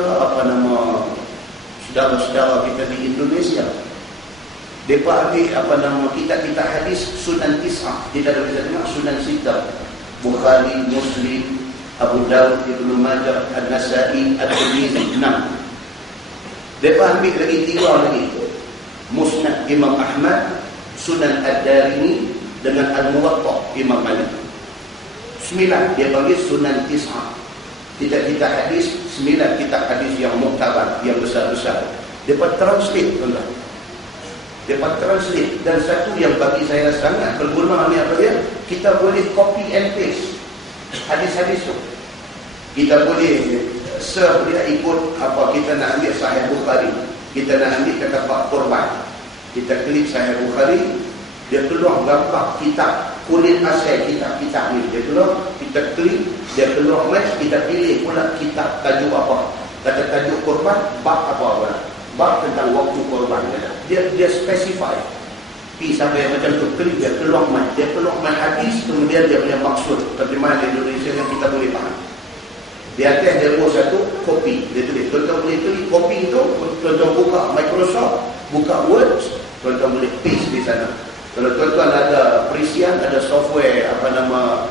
saudara-saudara kita di Indonesia. Mereka ambil kitab-kitab hadis Sunan Tis'ah. Kita ada bisa dengar Sunan Sita, Bukhari, Muslim, Abu Dawud, Ibnu Majah, An-Nasa'i, At-Tirmidzi, 6. Mereka ambil lagi 3 lagi. Musnad Imam Ahmad, Sunan Ad-Darimi dengan Al-Muwatta Imam Malik. 9 dia panggil Sunan Tis'ah. Kitab-kitab hadis, 9 kitab hadis yang muktabar, yang besar-besar. Mereka translate, tuan-tuan. Mereka translate. Dan satu yang bagi saya sangat berguna ni apa dia? Kita boleh copy and paste hadis-hadis tu. Kita boleh serve dia ikut apa kita nak ambil Sahih Bukhari. Kita nak ambil kata bab korban. Kita klik Sahih Bukhari, dia keluar gambar kitab kulit asal kitab ni. Dia keluar, kita klik, dia keluar match, kita pilih pula kitab tajuk apa. Kata tajuk korban, bab apa. Bab tentang waktu korban. Dia specify. Sampai macam tu, klik dia keluar match. Dia keluar match hadis, kemudian dia punya maksud terjemahan Indonesia yang kita boleh faham. Di atas dia buat satu kopi. Dia tulis, tuan-tuan boleh tulis kopi itu, tuan-tuan buka Microsoft, buka Word, tuan-tuan boleh paste di sana. Kalau tuan-tuan ada perisian, ada software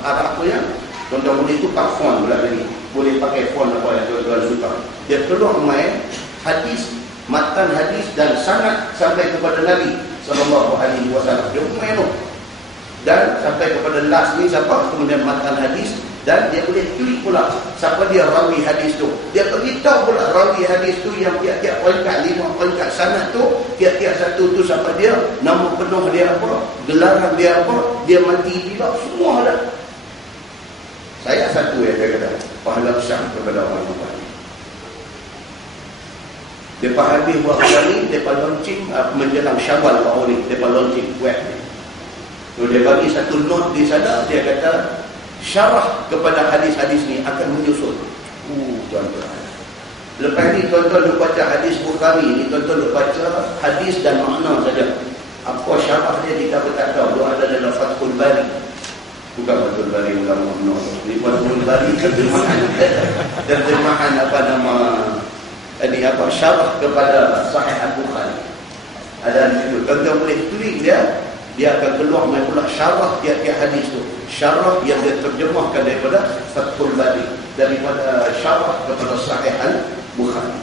Arab tu ya, tuan-tuan boleh tukar font pula lagi. Boleh pakai font apa yang tuan-tuan suka. Dia keluar main hadis, matan hadis dan sanad sampai kepada Nabi sallallahu alaihi wasallam. Dia main tu. Dan sampai kepada last ni siapa? Kemudian matan hadis. Dan dia boleh klik pula siapa dia rawi hadis tu. Dia beritahu pula rawi hadis tu yang tiap-tiap peringkat, 5 peringkat sanad tu, tiap-tiap satu tu siapa dia, nama penuh dia apa, gelaran dia apa, dia mati bila, semua ada. Saya satu yang saya kata, pahala besar kepada orang yang baik. Mereka habis buat kali, mereka launching menjelang Syawal tahun ni, mereka launching web ni. So, dia bagi satu note di sana, dia kata syarah kepada hadis-hadis ni akan menyusul. Tuan-tuan. Lepas ni tuan-tuan lu baca hadis Bukhari ni, tuan-tuan lu baca hadis dan makna saja. Apa syarah dia kita tak tahu. Dia ada dalam Fathul Bari. Bukan Fathul Bari ulama menurut. Ni Fathul Bari terjemahan apa nama ini apa syarah kepada Sahih Al-Bukhari. Ada di situ. Tuan-tuan boleh klik dia akan keluar main pula syarah tiap-tiap hadis tu. Syarah yang dia terjemahkan daripada Fathul Bari, daripada syarah kepada Sahih Al-Bukhari.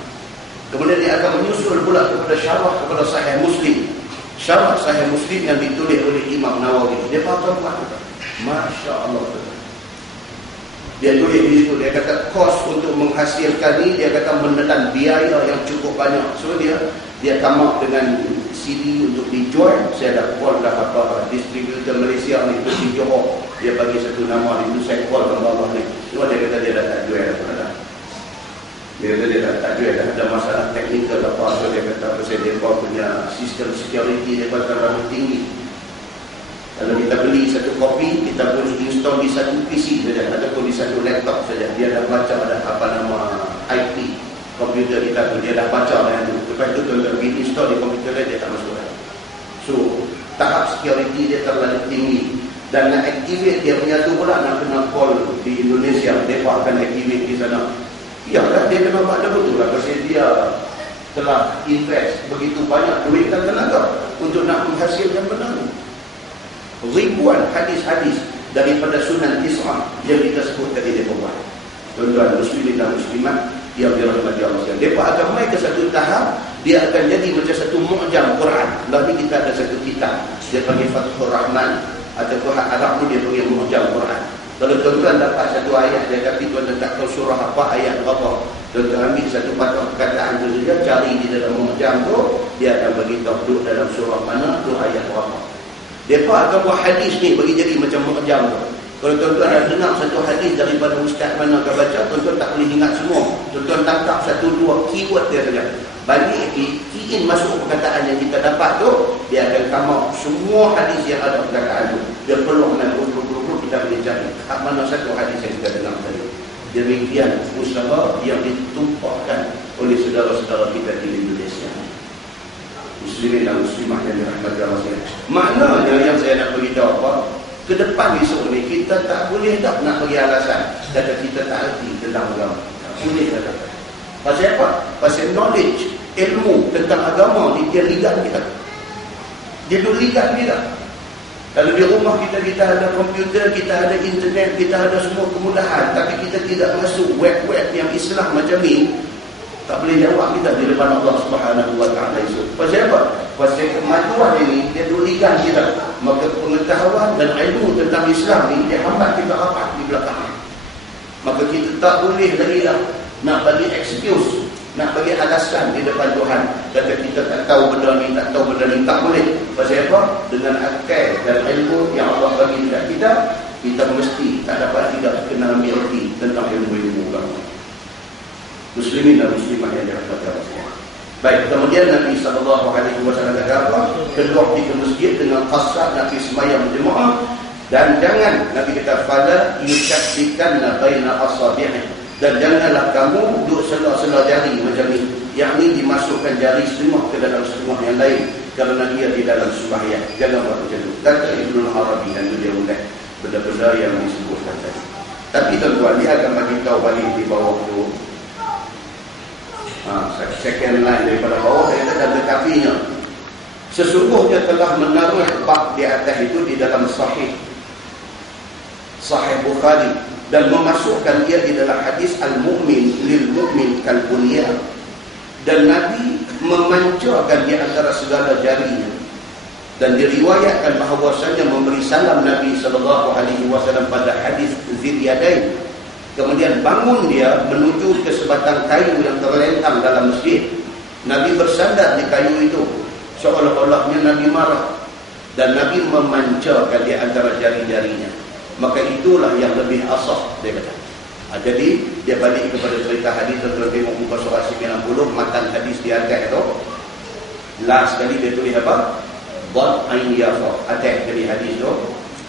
Kemudian dia akan menyusul pula kepada syarah kepada Sahih Muslim. Syarah Sahih Muslim yang ditulis oleh Imam Nawawi. Dia faham apa? Masya Allah. Dia tulis di situ, dia kata kos untuk menghasilkan ni, dia kata menelan biaya yang cukup banyak. So dia tamak dengan CD untuk dijual. Saya dah call dah apa distributor Malaysia ni tu di Johor, dia bagi satu nama itu, saya call ke bawah ni. Cuma dia kata dia dah tak jual dah. Dia kata dia dah tak jual dah, ada masalah teknikal apa. So dia kata pasal dia punya sistem security dia terlalu tinggi. Kalau kita beli satu kopi, kita boleh install di satu PC saja ataupun di satu laptop saja. Dia dah baca ada apa nama IP komputer kita tu, dia dah baca dengan tu. Lepas tu tuan-tuan pergi install di komputer dia tak masuk. So tahap security dia terlalu tinggi. Dan nak activate dia punya tu pula nak kena call di Indonesia. Mereka akan activate di sana. Ya kan, dia kena buat betul lah. Pasal dia telah invest begitu banyak duit dan tenaga untuk nak menghasilkan benda ni. Ribuan hadis-hadis daripada Sunan Tis'ah yang kita sebut tadi dia buat. Tuan-tuan muslimin dan muslimat yang dirahmati Allah sekalian, mereka akan mai ke satu tahap, dia akan jadi macam satu mu'jam Quran. Lalu kita ada satu kitab dia panggil Fathur Rahman, ataupun hak Arab tu dia panggil mu'jam Quran. Kalau tuan-tuan dapat satu ayat dia, tapi tuan-tuan tak tahu surah apa, ayat apa, tuan-tuan ambil satu patah perkataan tu saja, cari di dalam mu'jam tu, dia akan bagi tahu duduk dalam surah mana tu, ayat apa. Mereka akan buat hadis ni bagi jadi macam mu'jam tu. Kalau tuan-tuan dah dengar satu hadis daripada ustaz mana akan baca, tuan-tuan tak boleh ingat semua. Tuan-tuan tangkap satu dua keyword dia saja. Bagi key in masuk perkataan yang kita dapat tu, dia akan come out semua hadis yang ada perkataan tu. Dia perlu dengan urut-urut kita boleh cari hak mana satu hadis yang kita dengar tadi. Demikian usaha yang ditumpahkan oleh saudara-saudara kita di Indonesia. Muslimin dan muslimah yang dirahmati Allah sekalian. Maknanya yang saya nak beritahu apa? Ke depan esok ni kita tak boleh tak nak bagi alasan kata kita tak erti tentang agama. Tak boleh kata. Pasal apa? Pasal knowledge, ilmu tentang agama ni dia ligat kita. Dia duk ligat kita. Kalau di rumah kita ada komputer, kita ada internet, kita ada semua kemudahan, tapi kita tidak masuk web-web yang Islam macam ni, tak boleh jawab kita di depan Allah Subhanahu wa taala itu. Pasal apa? Pasal kemajuan ini dia dulikan kita. Maka pengetahuan dan ilmu tentang Islam ni dia hambat kita rapat di belakang. Maka kita tak boleh lagi lah nak bagi excuse, nak bagi alasan di depan Tuhan. Kata kita tak tahu benda ni, tak tahu benda ni, tak boleh. Pasal apa? Dengan akal dan ilmu yang Allah bagi dekat kita mesti tak dapat tidak kenal mengerti tentang ilmu-ilmu agama. Muslimin dan muslimah yang dirahmati Allah. Baik, kemudian Nabi SAW kata apa? Keluar di masjid dengan qasar, Nabi sembahyang berjemaah, dan jangan, Nabi kata fala yushaddikanna baina asabi'i, dan janganlah kamu duduk sela-sela jari macam ni, yang ni dimasukkan jari setengah ke dalam setengah yang lain kerana dia di dalam sembahyang. Jangan buat macam tu. Kata Ibnu Arabi dan dia ulang benda-benda yang disebutkan tadi. Tapi tuan-tuan, dia akan bagi tahu balik di bawah tu. Second line daripada bawah dia kata kafinya, sesungguhnya telah menaruh bab di atas itu di dalam Sahih Bukhari dan memasukkan dia di dalam hadis al-mu'min lil mu'min kal bunyan, dan Nabi memancarkan di antara segala jarinya. Dan diriwayatkan bahawasanya memberi salam Nabi SAW pada hadis Zilyadain. Kemudian bangun dia menuju ke sebatang kayu yang terlentang dalam masjid. Nabi bersandar di kayu itu, seolah-olahnya Nabi marah, dan Nabi memancarkan di antara jari-jarinya. Maka itulah yang lebih asah, dia kata. Jadi dia balik kepada cerita hadis, terus tengok muka surat 90, matan hadis di atas itu. Last sekali dia tulis apa? Dhad ain yafa. Atas dari hadis itu,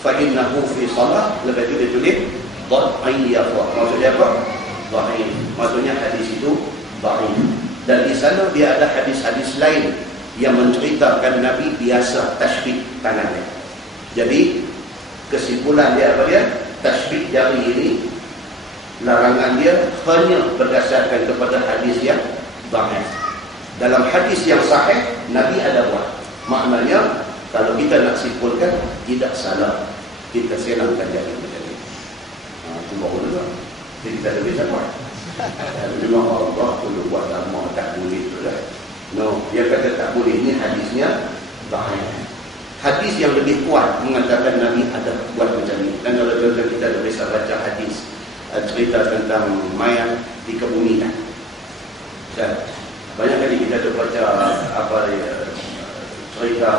fa innahu fi salah, lepas itu dia tulis dhad ain yafa. Maksudnya apa? Dhaif. Maksudnya hadis itu dhaif. Dan di sana dia ada hadis-hadis lain yang menceritakan Nabi biasa tasbih tangannya. Jadi kesimpulan dia apa dia? Tasbih jari ini larangan dia hanya berdasarkan kepada hadis yang dhaif. Dalam hadis yang sahih Nabi ada buat. Maknanya kalau kita nak simpulkan tidak salah kita selangkan jari macam ni. Itu baru juga. Kita lebih sabar. Memang Allah perlu buat lama tak boleh tu lah. No, dia kata tak boleh, ni hadisnya dhaif. Hadis yang lebih kuat mengatakan Nabi ada buat macam ni. Dan kalau kita dah biasa baca hadis cerita tentang mayat dikebumikan. Banyak kali kita dah baca cerita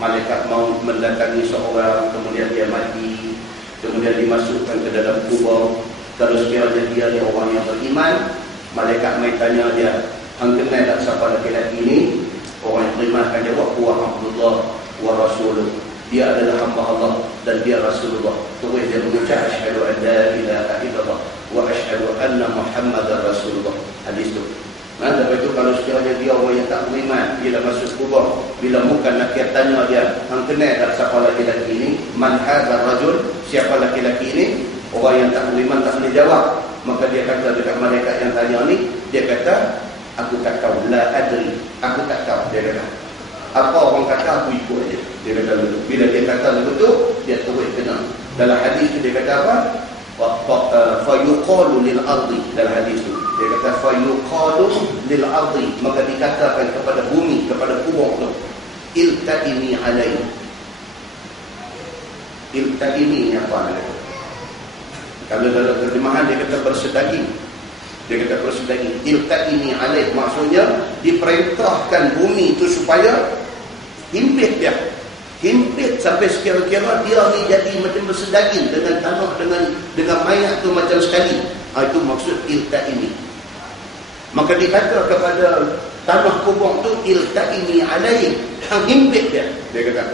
malaikat maut mendatangi seorang, kemudian dia mati, kemudian dimasukkan ke dalam kubur. Kalau sekiranya dia ni orang yang beriman, malaikat mai tanya dia, hang kenal tak siapa lelaki ini? Orang yang beriman akan jawab, wa Abdullah wa Rasuluh. Dia adalah hamba Allah dan dia Rasulullah. Terus dia mengucap asyhadu an la ilaha illallah wa asyhadu anna Muhammadar Rasulullah. Hadis tu. Nah, lepas itu kalau sekiranya dia orang yang tak beriman, bila masuk kubur, bila muka nakir tanya dia, hang kenal tak siapa lelaki ini? Man hadzal rajul? Siapa lelaki ini? Orang yang tak beriman tak boleh jawab. Maka dia kata dekat malaikat yang tanya ni, dia kata, aku tak tahu, la adri, aku tak tahu. Dia kata, apa orang kata aku ikut aja. Dia kata begitu. Bila dia kata begitu, dia terus kena. Dalam hadis tu dia kata apa? Fa yuqalu lil ardi. Dalam hadis tu dia kata fa yuqalu lil ardi, maka dikatakan kepada bumi, kepada kubur tu, iltaimi alai. Iltaimi ni apa dia? Kalau dalam terjemahan dia kata bersedaging. Dia kata bersedaging. Iltaimi alai, maksudnya diperintahkan bumi itu supaya himpit dia. Himpit sampai sekira-kira dia ni jadi macam bersedaging dengan tanah, dengan mayat tu macam sekali. Itu maksud iltaimi. Maka dikata kepada tanah kubur tu iltaimi alai, himpit dia. Dia kata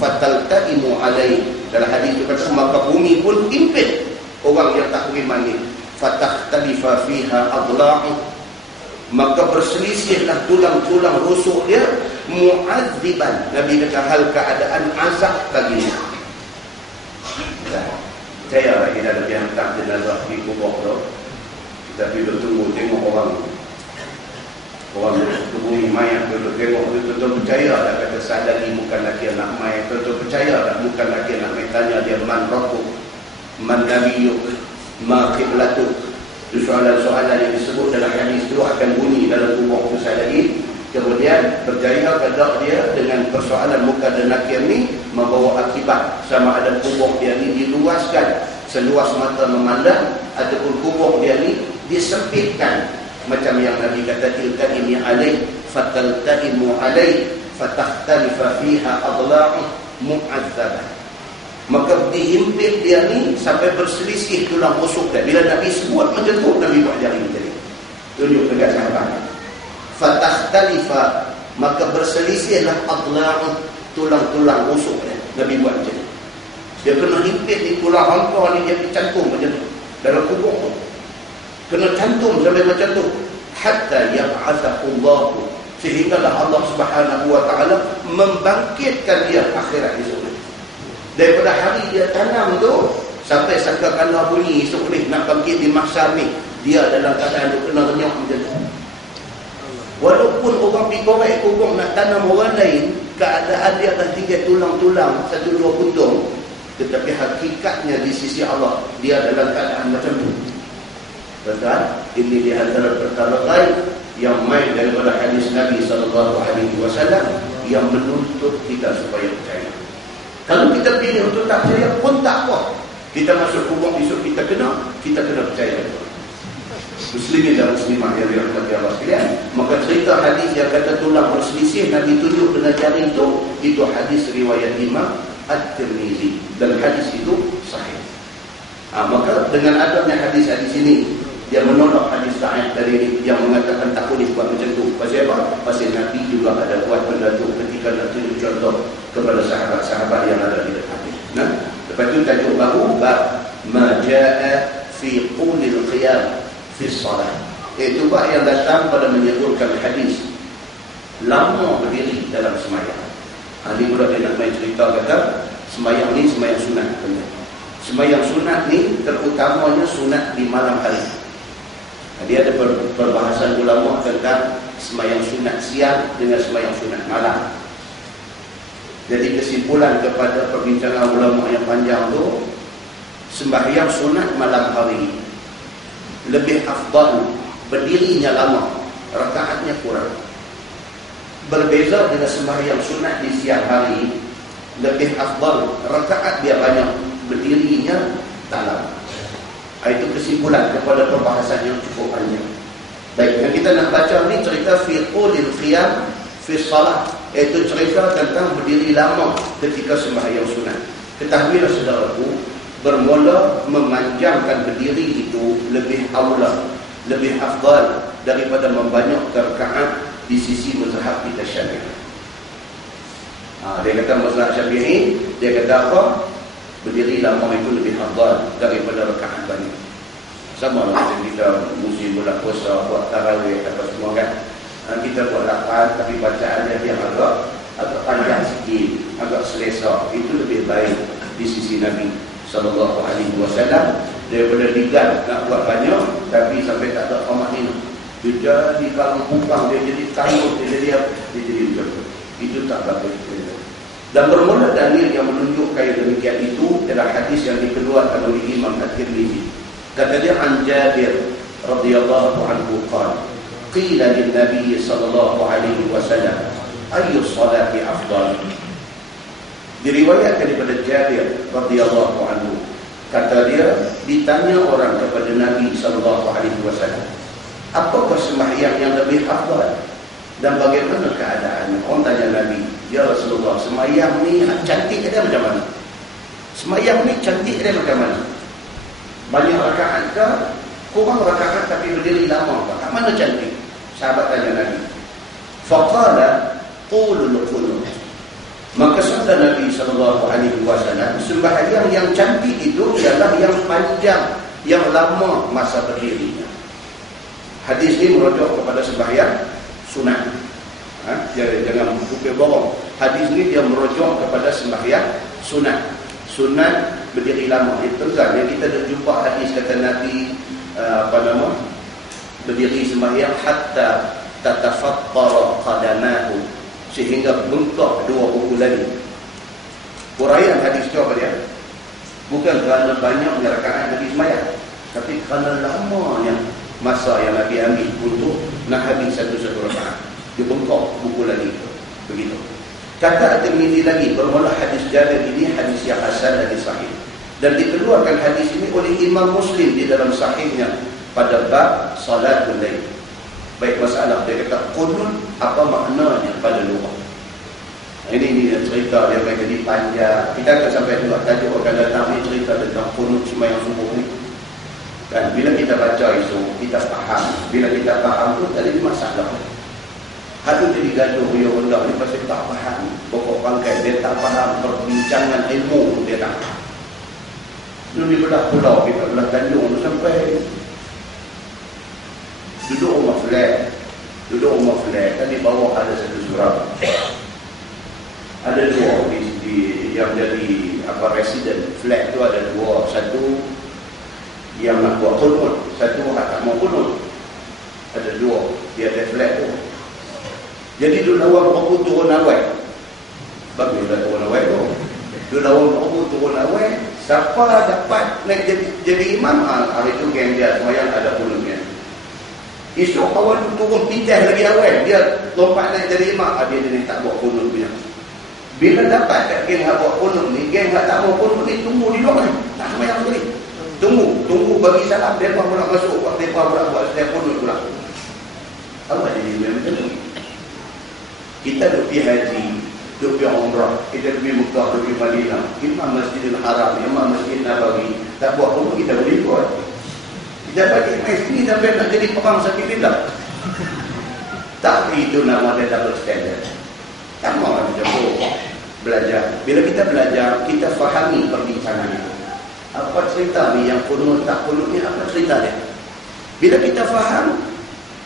fataltaimu alai. Dalam hadis itu kata maka bumi pun himpit orang yang tak beriman ni. Fatakhtalifa fiha adla'u, maka berselisihlah tulang-tulang rusuk dia, mu'adziban. Nabi kata hal keadaan azab baginya. Saya lagi dah lebih hantar jenazah di kubur tu. Tapi bertunggu tengok orang tubuhi mayat, betul tengok betul percaya tak kata saat lagi bukan lagi anak mayat, betul percaya tak bukan lagi anak mayat. Tanya dia man rabbuk, man nabiyuk, ma qiblatuk. Soalan-soalan yang disebut dalam hadis itu akan bunyi dalam kubur itu saat lagi. Kemudian berjaya kedak dia dengan persoalan muka dan nakir ni membawa akibat, sama ada kubur dia ni diluaskan seluas mata memandang ataupun kubur dia ni disempitkan, macam yang Nabi kata iltaimi alaih fataltaimu alaih fatakhtalifa fiha adla'u mu'adzabah. Maka dihimpit dia ni sampai berselisih tulang rusuk dia. Bila Nabi sebut macam tu, Nabi buat jari tadi tunjuk dekat sahabat. Fatakhtalifa, maka berselisihlah adla'u, tulang-tulang rusuk dia. Nabi buat macam tu. Dia kena himpit di tulang hangpa ni, dia cantum macam tu dalam kubur tu. Kena cantum sampai macam tu. Hatta yab'athahullahu, sehinggalah Allah Subhanahu wa ta'ala membangkitkan dia akhirat esok ni. Daripada hari dia tanam tu sampai sangka-kala bunyi esok ni nak bangkit di mahsyar ni, dia dalam keadaan tu kena renyok macam tu. Walaupun orang pergi korek kubur nak tanam orang lain, keadaan dia akan tinggal tulang-tulang satu dua puntung, tetapi hakikatnya di sisi Allah dia dalam keadaan macam tu. Betul? Ini di antara perkara lain yang main daripada hadis Nabi SAW yang menuntut kita supaya percaya. Kalau kita pilih untuk tak percaya pun tak apa. Kita masuk kubur besok kita kena percaya. Muslimin dan muslimah yang dirahmati Allah sekalian, maka cerita hadis yang kata tulang berselisih Nabi tunjuk dengan jari itu hadis riwayat Imam At-Tirmizi, dan hadis itu sahih. Maka dengan adanya hadis-hadis ini, dia menolak hadis Sa'id dari ini yang mengatakan tak boleh buat macam tu. Pasal apa? Pasal Nabi juga ada buat benda tu ketika nak tunjuk contoh kepada sahabat-sahabat yang ada di dekat. Nah, lepas itu tajuk baru bab ma jaa fi qulil qiyam fi salat. Itu bab yang datang pada menyebutkan hadis lama berdiri dalam sembahyang. Ini pula dia nak main cerita kata sembahyang ni sembahyang sunat. Sembahyang sunat ni terutamanya sunat di malam hari. Dia ada perbahasan ulama tentang sembahyang sunat siang dengan sembahyang sunat malam. Jadi kesimpulan kepada perbincangan ulama yang panjang tu, sembahyang sunat malam hari lebih afdal, berdirinya lama, rakaatnya kurang. Berbeza dengan sembahyang sunat di siang hari, lebih afdal, rakaat dia banyak, berdirinya dalam. Itu kesimpulan kepada perbahasan yang cukup panjang. Baik, yang kita nak baca ni cerita fi qulil qiyam fi salat, iaitu cerita tentang berdiri lama ketika sembahyang sunat. Ketahuilah saudaraku, bermula memanjangkan berdiri itu lebih aula, lebih afdal daripada membanyakkan rakaat di sisi mazhab kita Syafi'i. Dia kata mazhab Syafi'i, dia kata apa? Berdiri lama itu lebih afdal daripada rakaat banyak. Sama macam kita musim bulan puasa buat tarawih apa semua kan. Kita buat 8 tapi bacaannya dia agak panjang sikit, agak selesa. Itu lebih baik di sisi Nabi sallallahu alaihi wasallam daripada digan nak buat banyak tapi sampai tak ada qamat ni. Dia jadi kalau bukan dia jadi kayut, dia jadi macam itu tak bagus. Dan bermula dalil yang menunjukkan demikian itu adalah hadis yang dikeluarkan oleh Imam At-Tirmizi. Kata dia an Jabir radhiyallahu anhu qala qila lin Nabi sallallahu alaihi wasallam ayyu salati afdal. Diriwayatkan daripada Jabir radhiyallahu anhu, kata dia ditanya orang kepada Nabi sallallahu alaihi wasallam, apakah sembahyang yang lebih afdal dan bagaimana keadaannya? Orang tanya Nabi, ya Rasulullah, sembahyang ni cantik dia macam mana? Sembahyang ni cantik dia macam mana? Banyak rakaat ke? Kurang rakaat tapi berdiri lama ke? Kat mana cantik? Sahabat tanya Nabi. Faqala qulul qunut. Maka sabda Nabi SAW, sembahyang yang cantik itu ialah yang panjang, yang lama masa berdirinya. Hadis ini merujuk kepada sembahyang sunat. Jangan fikir bohong. Hadis ini dia merujuk kepada sembahyang sunat. Sunat berdiri lama. Itu kan yang kita dah jumpa hadis kata Nabi berdiri sembahyang hatta tatafattara qadamahu, sehingga bengkak dua buku lagi. Uraian hadis itu apa dia? Bukan kerana banyaknya rakaat Nabi sembahyang, tapi kerana lamanya masa yang Nabi ambil untuk nak habis satu-satu rakaat. Dia bengkak buku lagi. Begitu. Kata At-Tirmizi lagi, bermula hadis Jabir ini hadis yang hasan dan sahih. Dan dikeluarkan hadis ini oleh Imam Muslim di dalam sahihnya pada bab salatul lail. Baik, masalah dia kata qunut apa maknanya pada lughah. Ini cerita dia jadi panjang. Kita akan sampai juga tajuk akan datang ni cerita tentang qunut sembahyang subuh ni. Dan bila kita baca itu, kita faham. Bila kita faham tu tak ada masalah. Hati jadi gaduh dia hendak ni pasal tak faham pokok pangkai, dia tak faham perbincangan ilmu, dia tak faham. Di belah pulau kita belah Tanjung tu sampai duduk rumah flat kan di bawah ada satu surau. Ada dua di yang jadi resident flat tu ada dua, satu yang nak buat kunut, satu tak mau kunut. Ada dua dia ada flat tu. Jadi dulu awal aku turun awal. Baguslah turun awal tu. Dulu awal aku turun awal, siapa dapat nak jadi imam, hari itu geng dia semayang ada pulungnya. Esok kawan tu turun pindah lagi awal, dia lompat naik jadi imam, dia tak buat kunut punya. Bila dapat kat geng yang buat kunut ni, geng yang tak mau kunut ni tunggu di luar ni, tak sembahyang sekali. Tunggu bagi salam, mereka pula masuk, mereka pula buat setiap kunut pula. Apa jadi macam tu? Kita duduk pergi haji, duduk pergi umrah, kita pergi Mekah, duduk pergi Madinah, imam Masjidil Haram, imam Masjid Nabawi, tak buat kunut kita boleh buat. Kita balik main sini sampai nak jadi perang sabilillah. Tak, itu nama dia double standard. Tak mahu macam tu. Belajar. Bila kita belajar, kita fahami perbincangan itu. Apa cerita ni yang kunut tak kunut ni, apa cerita dia? Bila kita faham,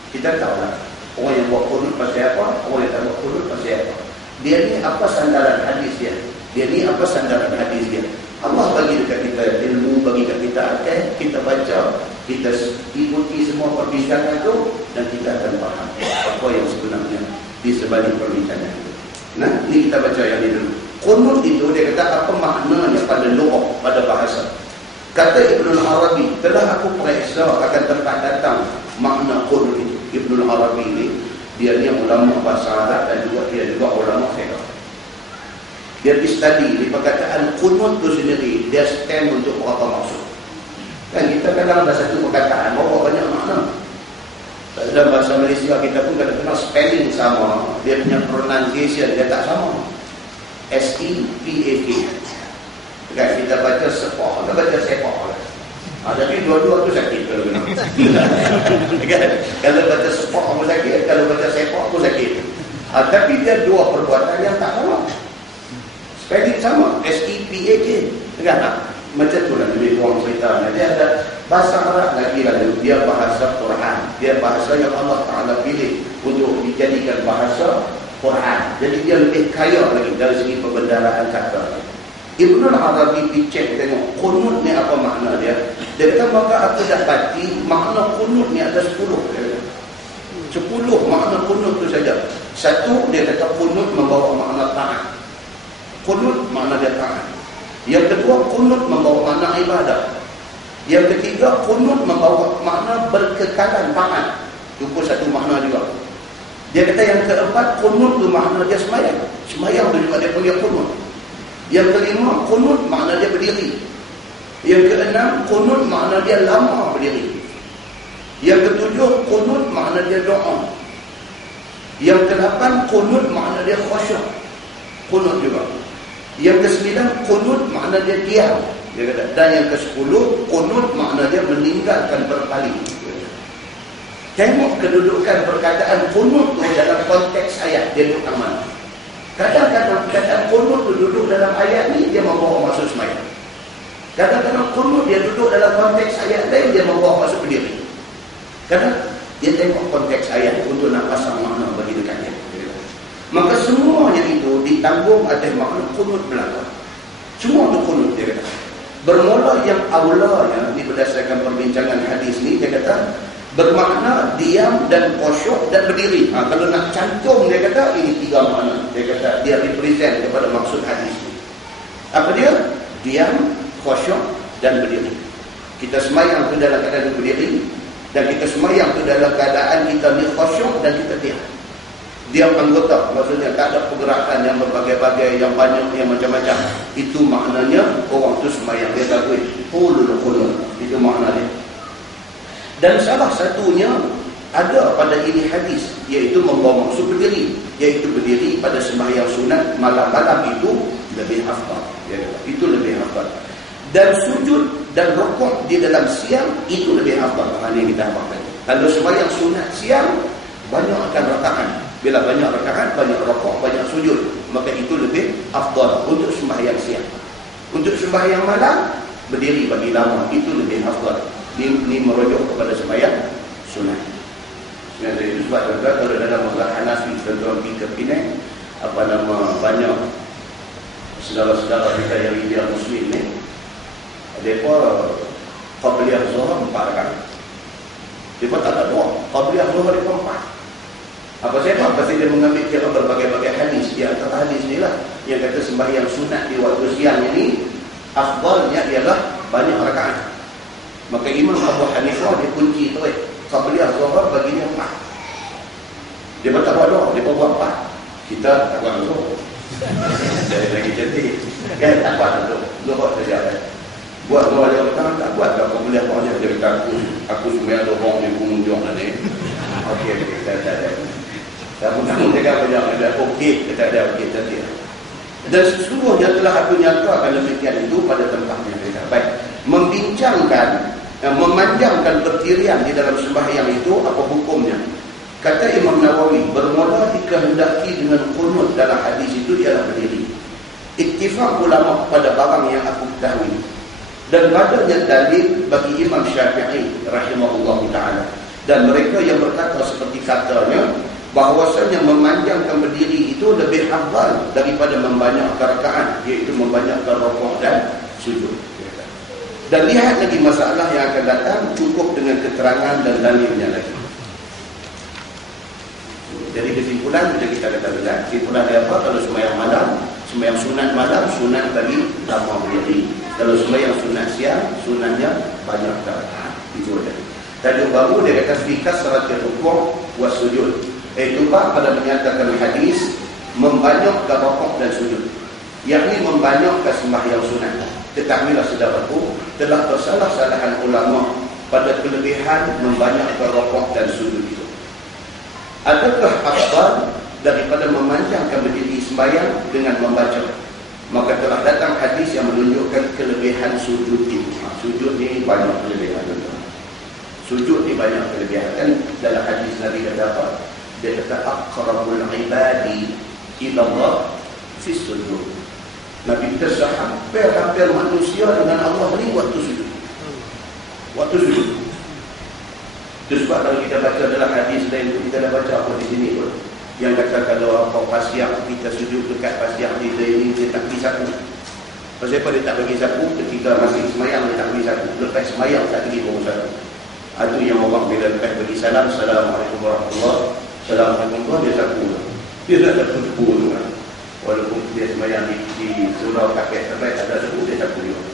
kita tahulah orang yang buat kunut pasal apa, orang yang tak buat kunut pasal apa. Dia ni apa sandaran hadis dia? Dia ni apa sandaran hadis dia? Allah bagi dekat kita ilmu, bagi dekat kita akal, kita baca, kita ikuti semua perbincangan itu dan kita akan faham apa yang sebenarnya di sebalik perbincangan itu. Nah, ini kita baca yang ini dulu. Kunut itu dia kata apa maknanya pada lughah, pada bahasa. Kata Ibnu Arabi, telah aku periksa akan tempat datang makna kunut itu. Ibnu Arabi ini dia ni ulama bahasa Arab dan juga dia juga ulama fiqh. Dia study di perkataan kunut itu sendiri, dia stand untuk berapa maksud. Kan kita kadang ada satu perkataan bawa banyak makna. Dalam bahasa Malaysia kita pun kadang-kadang spelling sama, dia punya pronunciation dia tak sama. S-E-P-A-K. Kan kita baca sepak, kita baca sepak. Tapi dua-dua tu sakit kalau kena. Kan? Kalau baca sepak pun sakit, kalau baca sepak pun sakit. Tapi dia dua perbuatan yang tak sama. Spelling sama, S-E-P-A-K. Kan? Macam tu lah lebih kurang cerita. Dia ada bahasa Arab lagi lalu, dia bahasa Quran. Dia bahasa yang Allah Ta'ala pilih untuk dijadikan bahasa Quran. Jadi dia lebih kaya lagi dari segi perbendaraan kata. Ibnu Arabi dicek tengok kunut ni apa makna dia. Dia kata maka aku dapati makna kunut ni ada 10. 10 makna kunut tu saja. Satu, dia kata kunut membawa makna taat. Kunut makna dia taat. Yang kedua, kunut membawa makna ibadah. Yang ketiga, kunut membawa makna berkekalan taat. Itu pun satu makna juga. Dia kata yang keempat, kunut tu makna dia semayang. Semayang tu juga dia panggil kunut. Yang kelima, kunut makna dia berdiri. Yang keenam, kunut makna dia lama berdiri. Yang ketujuh, kunut makna dia doa. Yang kedelapan, kunut makna dia khusyuk. Kunut juga. Yang kesembilan, kunut makna dia diam. Dia kata. Dan yang ke-10, kunut makna dia meninggalkan berpaling. Tengok kedudukan perkataan kunut tu dalam konteks ayat, dia duduk aman. Kadang-kadang perkataan kunut tu duduk dalam ayat ni, dia membawa masuk semayang. Kadang-kadang kunut dia duduk dalam konteks ayat lain, dia membawa masuk berdiri. Kadang dia tengok konteks ayat untuk nak pasang makna bagi dekatnya. Maka semuanya itu ditanggung atas makna kunut belakang. Semua itu kunut dia kata. Bermula yang awalnya ni berdasarkan perbincangan hadis ni, dia kata bermakna diam dan khusyuk dan berdiri. Kalau nak cantum dia kata ini 3 makna. Dia kata dia represent kepada maksud hadis ni. Apa dia? Diam, khusyuk dan berdiri. Kita semayang tu dalam keadaan berdiri, dan kita semayang tu dalam keadaan kita ni khusyuk dan kita diam. Diam anggota, maksudnya tak ada pergerakan yang berbagai-bagai, yang banyak, yang macam-macam. Itu maknanya orang tu semayang dia takut hulul khulul. Itu makna dia. Dan salah satunya ada pada ini hadis, iaitu membawa maksud berdiri, iaitu berdiri pada sembahyang sunat malam-malam itu lebih hafal. Itu lebih hafal. Dan sujud dan rukuk di dalam siang itu lebih hafal. Ini kita hafal. Kalau sembahyang sunat siang banyak akan rakaat. Bila banyak rakaat, banyak rukuk, banyak sujud, maka itu lebih afdal untuk sembahyang siang. Untuk sembahyang malam berdiri bagi lama itu lebih afdal. Ini merujuk kepada sembahyang sunat. Sunat itu sebab juga kalau dalam mazhab Hanafi tentang kita Penang, apa nama banyak saudara-saudara kita yang dia muslim ni, mereka qabliyah zuhur 4 rakaat. Mereka tak ada doa. Qabliyah zuhur itu 4. Apa sebab? Pasti dia mengambil kira berbagai-bagai hadis. Di antara hadis ni lah yang kata sembahyang sunat di waktu siang ini afdalnya ialah banyak rakaat. Maka Imam Abu Hanifah dia kunci tu Qabliyah Zuhur baginya 4. Dia tak buat doa, dia buat 4. Kita tak buat Zuhur. Jadi lagi cantik. Kan tak buat Zuhur saja kan. Buat doa dia kata tak buat tak Qabliyah Zuhur dia kata aku sembahyang doa di pengunjung ni. Okey kita tak ada. Kamu dia kata ada okey, kita ada okey cantik. Dan sesungguhnya telah aku nyatakan demikian itu pada tempatnya. Baik, membincangkan, memanjangkan berdirian di dalam sembahyang itu apa hukumnya? Kata Imam Nawawi, bermula dikehendaki dengan qunut dalam hadis itu ialah berdiri. Ittifaq ulama pada barang yang aku ketahui. Dan padanya dalil bagi Imam Syafi'i rahimahullah ta'ala. Dan mereka yang berkata seperti katanya, bahwasanya memanjangkan berdiri itu lebih afdal daripada membanyakkan rakaat, iaitu membanyakkan rukuk dan sujud. Dan lihat lagi masalah yang akan datang cukup dengan keterangan dan dalilnya lagi. Jadi kesimpulan bila kita kata bila kesimpulan dia apa? Kalau sembahyang malam, sembahyang sunat malam, sunat tadi lama berdiri. Kalau sembahyang sunat siang, sunatnya banyak rakaat. Itu dia. Tadi baru dia kata fikas syarat rukuk wa sujud. Itu pada menyatakan hadis membanyakkan rukuk dan sujud, yakni membanyakkan sembahyang sunat. Ketahuilah saudaraku, telah bersalah-salahan ulama pada kelebihan membanyakkan rukuk dan sujud itu. Adakah afdal daripada memanjangkan berdiri sembahyang dengan membaca? Maka telah datang hadis yang menunjukkan kelebihan sujud itu. Sujud ni banyak kelebihan. Sujud ni banyak kelebihan. Kan dalam hadis Nabi kata apa? Dia kata aqrabul ibadi ila Allah fi sujud. Nabi kita hampir manusia dengan Allah ni waktu sujud. Waktu sujud. Itu sebab kalau kita baca dalam hadis lain tu, kita dah baca apa di sini pun. Yang kata kalau apa pasiak kita sujud dekat pasiak kita ini, dia tak bagi sapu. Pasal apa dia tak bagi sapu? Ketika masih semayang dia tak bagi sapu. Lepas semayang tak bagi baru sapu. Itu yang orang bila lepas bagi salam, Assalamualaikum warahmatullahi Assalamualaikum, dia sapu. Dia tak sapu tu kan. Walaupun dia semayang di surau kakek sampai tak ada sapu, dia sapu juga.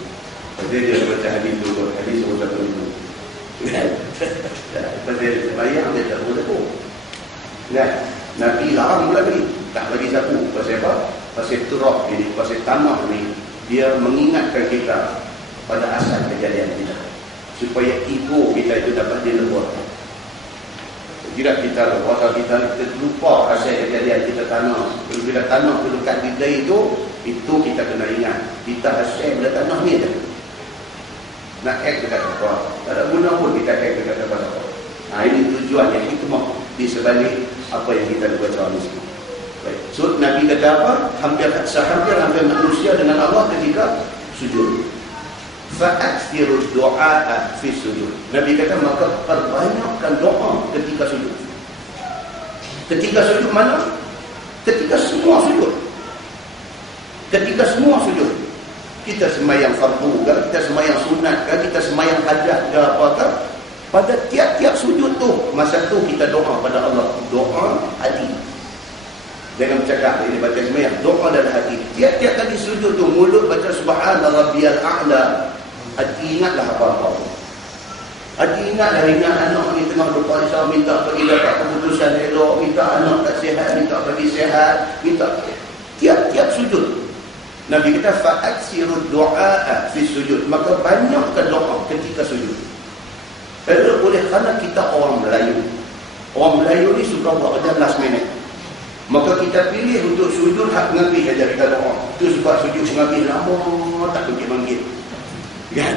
Pasal dia baca hadis tu, hadis surau sapu itu. Pasal semayang dia tak boleh sapu. Kan? Nabi larang pula bagi. Tak bagi sapu. Pasal apa? Pasal turab ini, pasal tanah ni, dia mengingatkan kita pada asal kejadian kita. Supaya ego kita itu dapat dileburkan. Tidak kita rasa kita lupa asal kejadian kita tanah. Bila tanah tu dekat kita itu kita kena ingat. Kita asal bila tanah ni je. Nak dekat apa? Tak ada guna pun kita dekat apa. Ini tujuan yang hikmah di sebalik apa yang kita baca ni semua. Baik. So Nabi kata apa? Hampir manusia dengan Allah ketika sujud. Fa'akthiru du'a fi sujud. Nabi kata maka perbanyakkan doa ketika sujud. Ketika sujud mana? Ketika semua sujud. Ketika semua sujud. Kita sembahyang fardu ke, kita sembahyang sunat ke, kita sembahyang hajat ke apakah? Pada tiap-tiap sujud tu, masa tu kita doa pada Allah. Doa hati. Jangan bercakap ini baca sembahyang, doa dalam hati. Tiap-tiap kali sujud tu mulut baca subhana rabbiyal a'la. Hati ingatlah apa-apa. Hati ingat anak ni tengah lupa Isya, minta bagi dapat keputusan elok, minta anak tak sihat, minta bagi sihat, minta tiap-tiap sujud. Nabi kata fa'aksiru du'a fi sujud. Maka banyakkan doa ketika sujud. Kalau boleh, kerana kita orang Melayu. Orang Melayu ni suka buat kerja last minute. Maka kita pilih untuk sujud hak mengambil saja kita doa. Itu sebab sujud mengambil lama tak bangkit-bangkit. Kan?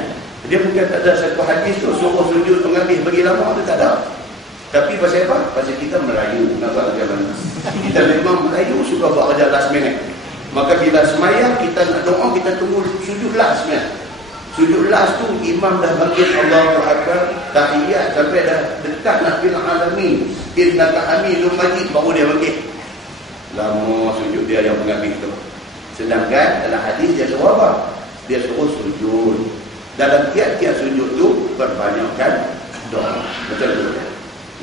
Dia bukan tak ada satu hadis tu suruh sujud mengambil bagi lama, tu tak ada. Tapi pasal apa? Pasal kita Melayu. Nampak macam mana? Kita memang Melayu suka buat kerja last minute. Maka bila semayang kita nak doa, kita tunggu sujud last minute. Sujud last tu imam dah bangkit Allahu Akbar, tahiyat sampai dah dekat nak bil alamin, innaka hamidum majid, baru dia bangkit. Lama sujud dia yang mengambil tu. Sedangkan dalam hadis dia suruh apa? Dia suruh sujud. Dalam tiap-tiap sujud tu perbanyakkan doa. Betul tak?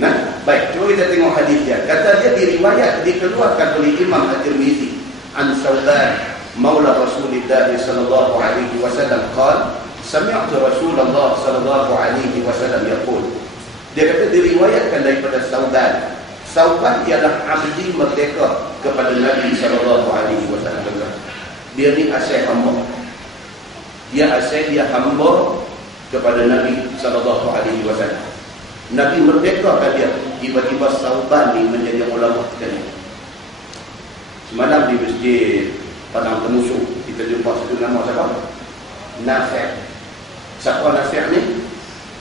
Nah, baik, cuba kita tengok hadis dia. Kata dia diriwayat dikeluarkan oleh Imam At-Tirmizi an Sauban maula Rasulullah sallallahu alaihi wasallam qala sami'tu Rasulullah sallallahu alaihi wasallam yaqul Dia kata diriwayatkan daripada Sauban. Sauban ialah abdi merdeka kepada Nabi SAW. Dia ni asal hamba. Dia hamba kepada Nabi SAW. Nabi merdekakan dia. Tiba-tiba Sauban ni menjadi ulama sekali. Semalam di masjid Padang Temusu kita jumpa satu nama siapa? Nafi'. Siapa Nafi' ni?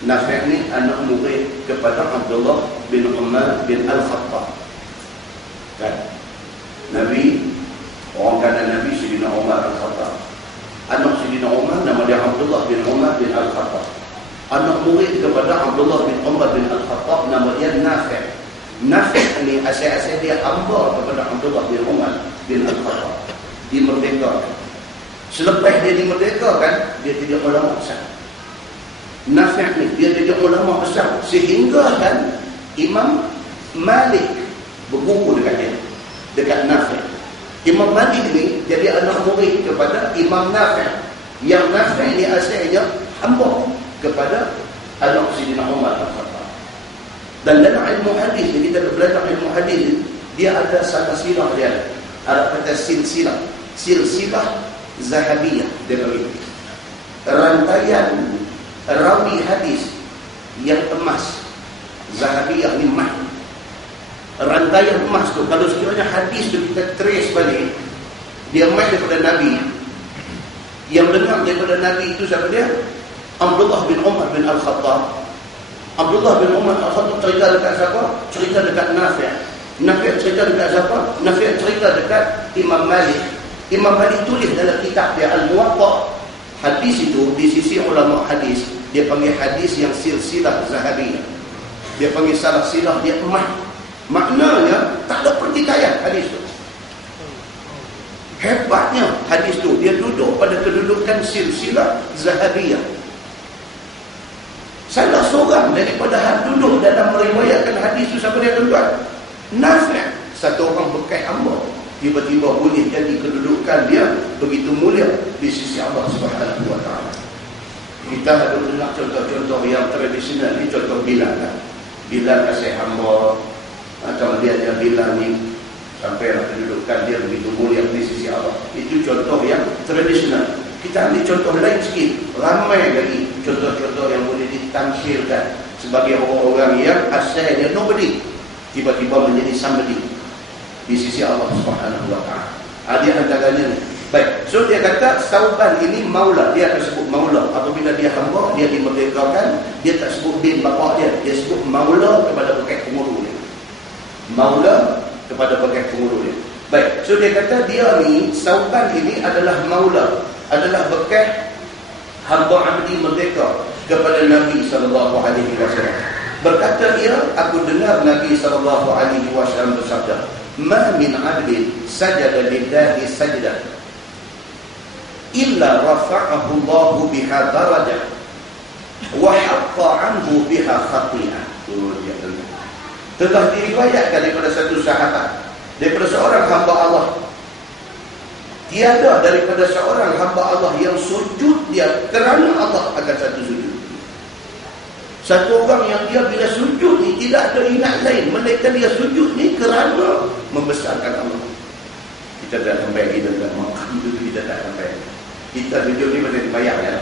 Nafi' ni anak murid kepada Abdullah bin Umar bin Al-Khattab. Kan? Nabi, orang kanan Nabi Sayyidina Umar Al-Khattab. Anak Sayyidina Umar nama dia Abdullah bin Umar bin Al-Khattab. Anak murid kepada Abdullah bin Umar bin Al-Khattab nama dia Nafi'. Nafi' ni asal-asal dia hamba kepada Abdullah bin Umar bin Al-Khattab. Dimerdekakan. Selepas dia dimerdekakan, dia jadi ulama besar. Nafi' ni dia jadi ulama besar sehingga kan Imam Malik berguru dekat dia, dekat Nafi'. Imam Malik ni jadi anak murid kepada Imam Nafi'. Yang Nafi' ni asalnya hamba kepada anak Sayyidina Umar Al-Khattab. Dan dalam ilmu hadis ni, kita belajar ilmu hadis, dia ada silsilah dia. Arab kata silsilah zahabiyah, dia bagi rantaian rawi hadis yang emas. Zahabiyah ni emas, rantaian emas tu. Kalau sekiranya hadis tu kita trace balik, dia emas daripada Nabi. Yang dengar daripada Nabi itu siapa dia? Abdullah bin Umar bin Al-Khattab. Abdullah bin Umar Al-Khattab cerita dekat siapa? Cerita dekat Nafi'. Nafi' cerita dekat siapa? Nafi' cerita dekat Imam Malik. Imam Malik tulis dalam kitab dia Al-Muwatta. Hadis itu di sisi ulama hadis dia panggil hadis yang silsilah zahabiyah. Dia panggil salah silah dia emas. Maknanya tak ada pertikaian hadis itu. Hebatnya hadis itu dia duduk pada kedudukan silsilah zahabiyah. Salah seorang daripada duduk dalam meriwayatkan hadis itu siapa dia tuan-tuan? Nafi', satu orang bekas hamba. Tiba-tiba boleh jadi kedudukan dia begitu mulia di sisi Allah Subhanahu wa taala. Kita ada dengar contoh-contoh yang tradisional ni, contoh Bilal kan. Bilal kasih hamba, atau dia Bilal ni sampai kedudukan dia begitu mulia di sisi Allah. Itu contoh yang tradisional. Kita ambil contoh lain sikit, ramai lagi contoh-contoh yang boleh ditampilkan sebagai orang-orang yang asalnya nobody tiba-tiba menjadi somebody di sisi Allah Subhanahu wa taala. Dia antaranya ni. Baik, so dia kata Sauban ini maula, dia akan sebut maula. Apabila dia hamba, dia dimerdekakan, dia tak sebut bin bapak dia sebut maula kepada bekas penguru dia. Maula kepada bekas penguru dia. Baik, so dia kata dia ni, Sauban ini adalah maula, adalah bekas hamba abdi merdeka kepada Nabi SAW. Berkata dia, aku dengar Nabi SAW bersabda, ma min abdin sajada lillahi sajdah illa rafa'ahu Allahu biha darajah wa haqqa anhu biha khati'ah. Telah diriwayatkan daripada satu sahabat, daripada seorang hamba Allah, tiada daripada seorang hamba Allah yang sujud dia kerana Allah akan satu sujud. Satu orang yang dia bila sujud ni tidak ada ingat lain melainkan dia sujud ni kerana membesarkan Allah. Kita dah sampai kita dah makam itu kita dah sampai. Kita sujud ni macam dibayang ya.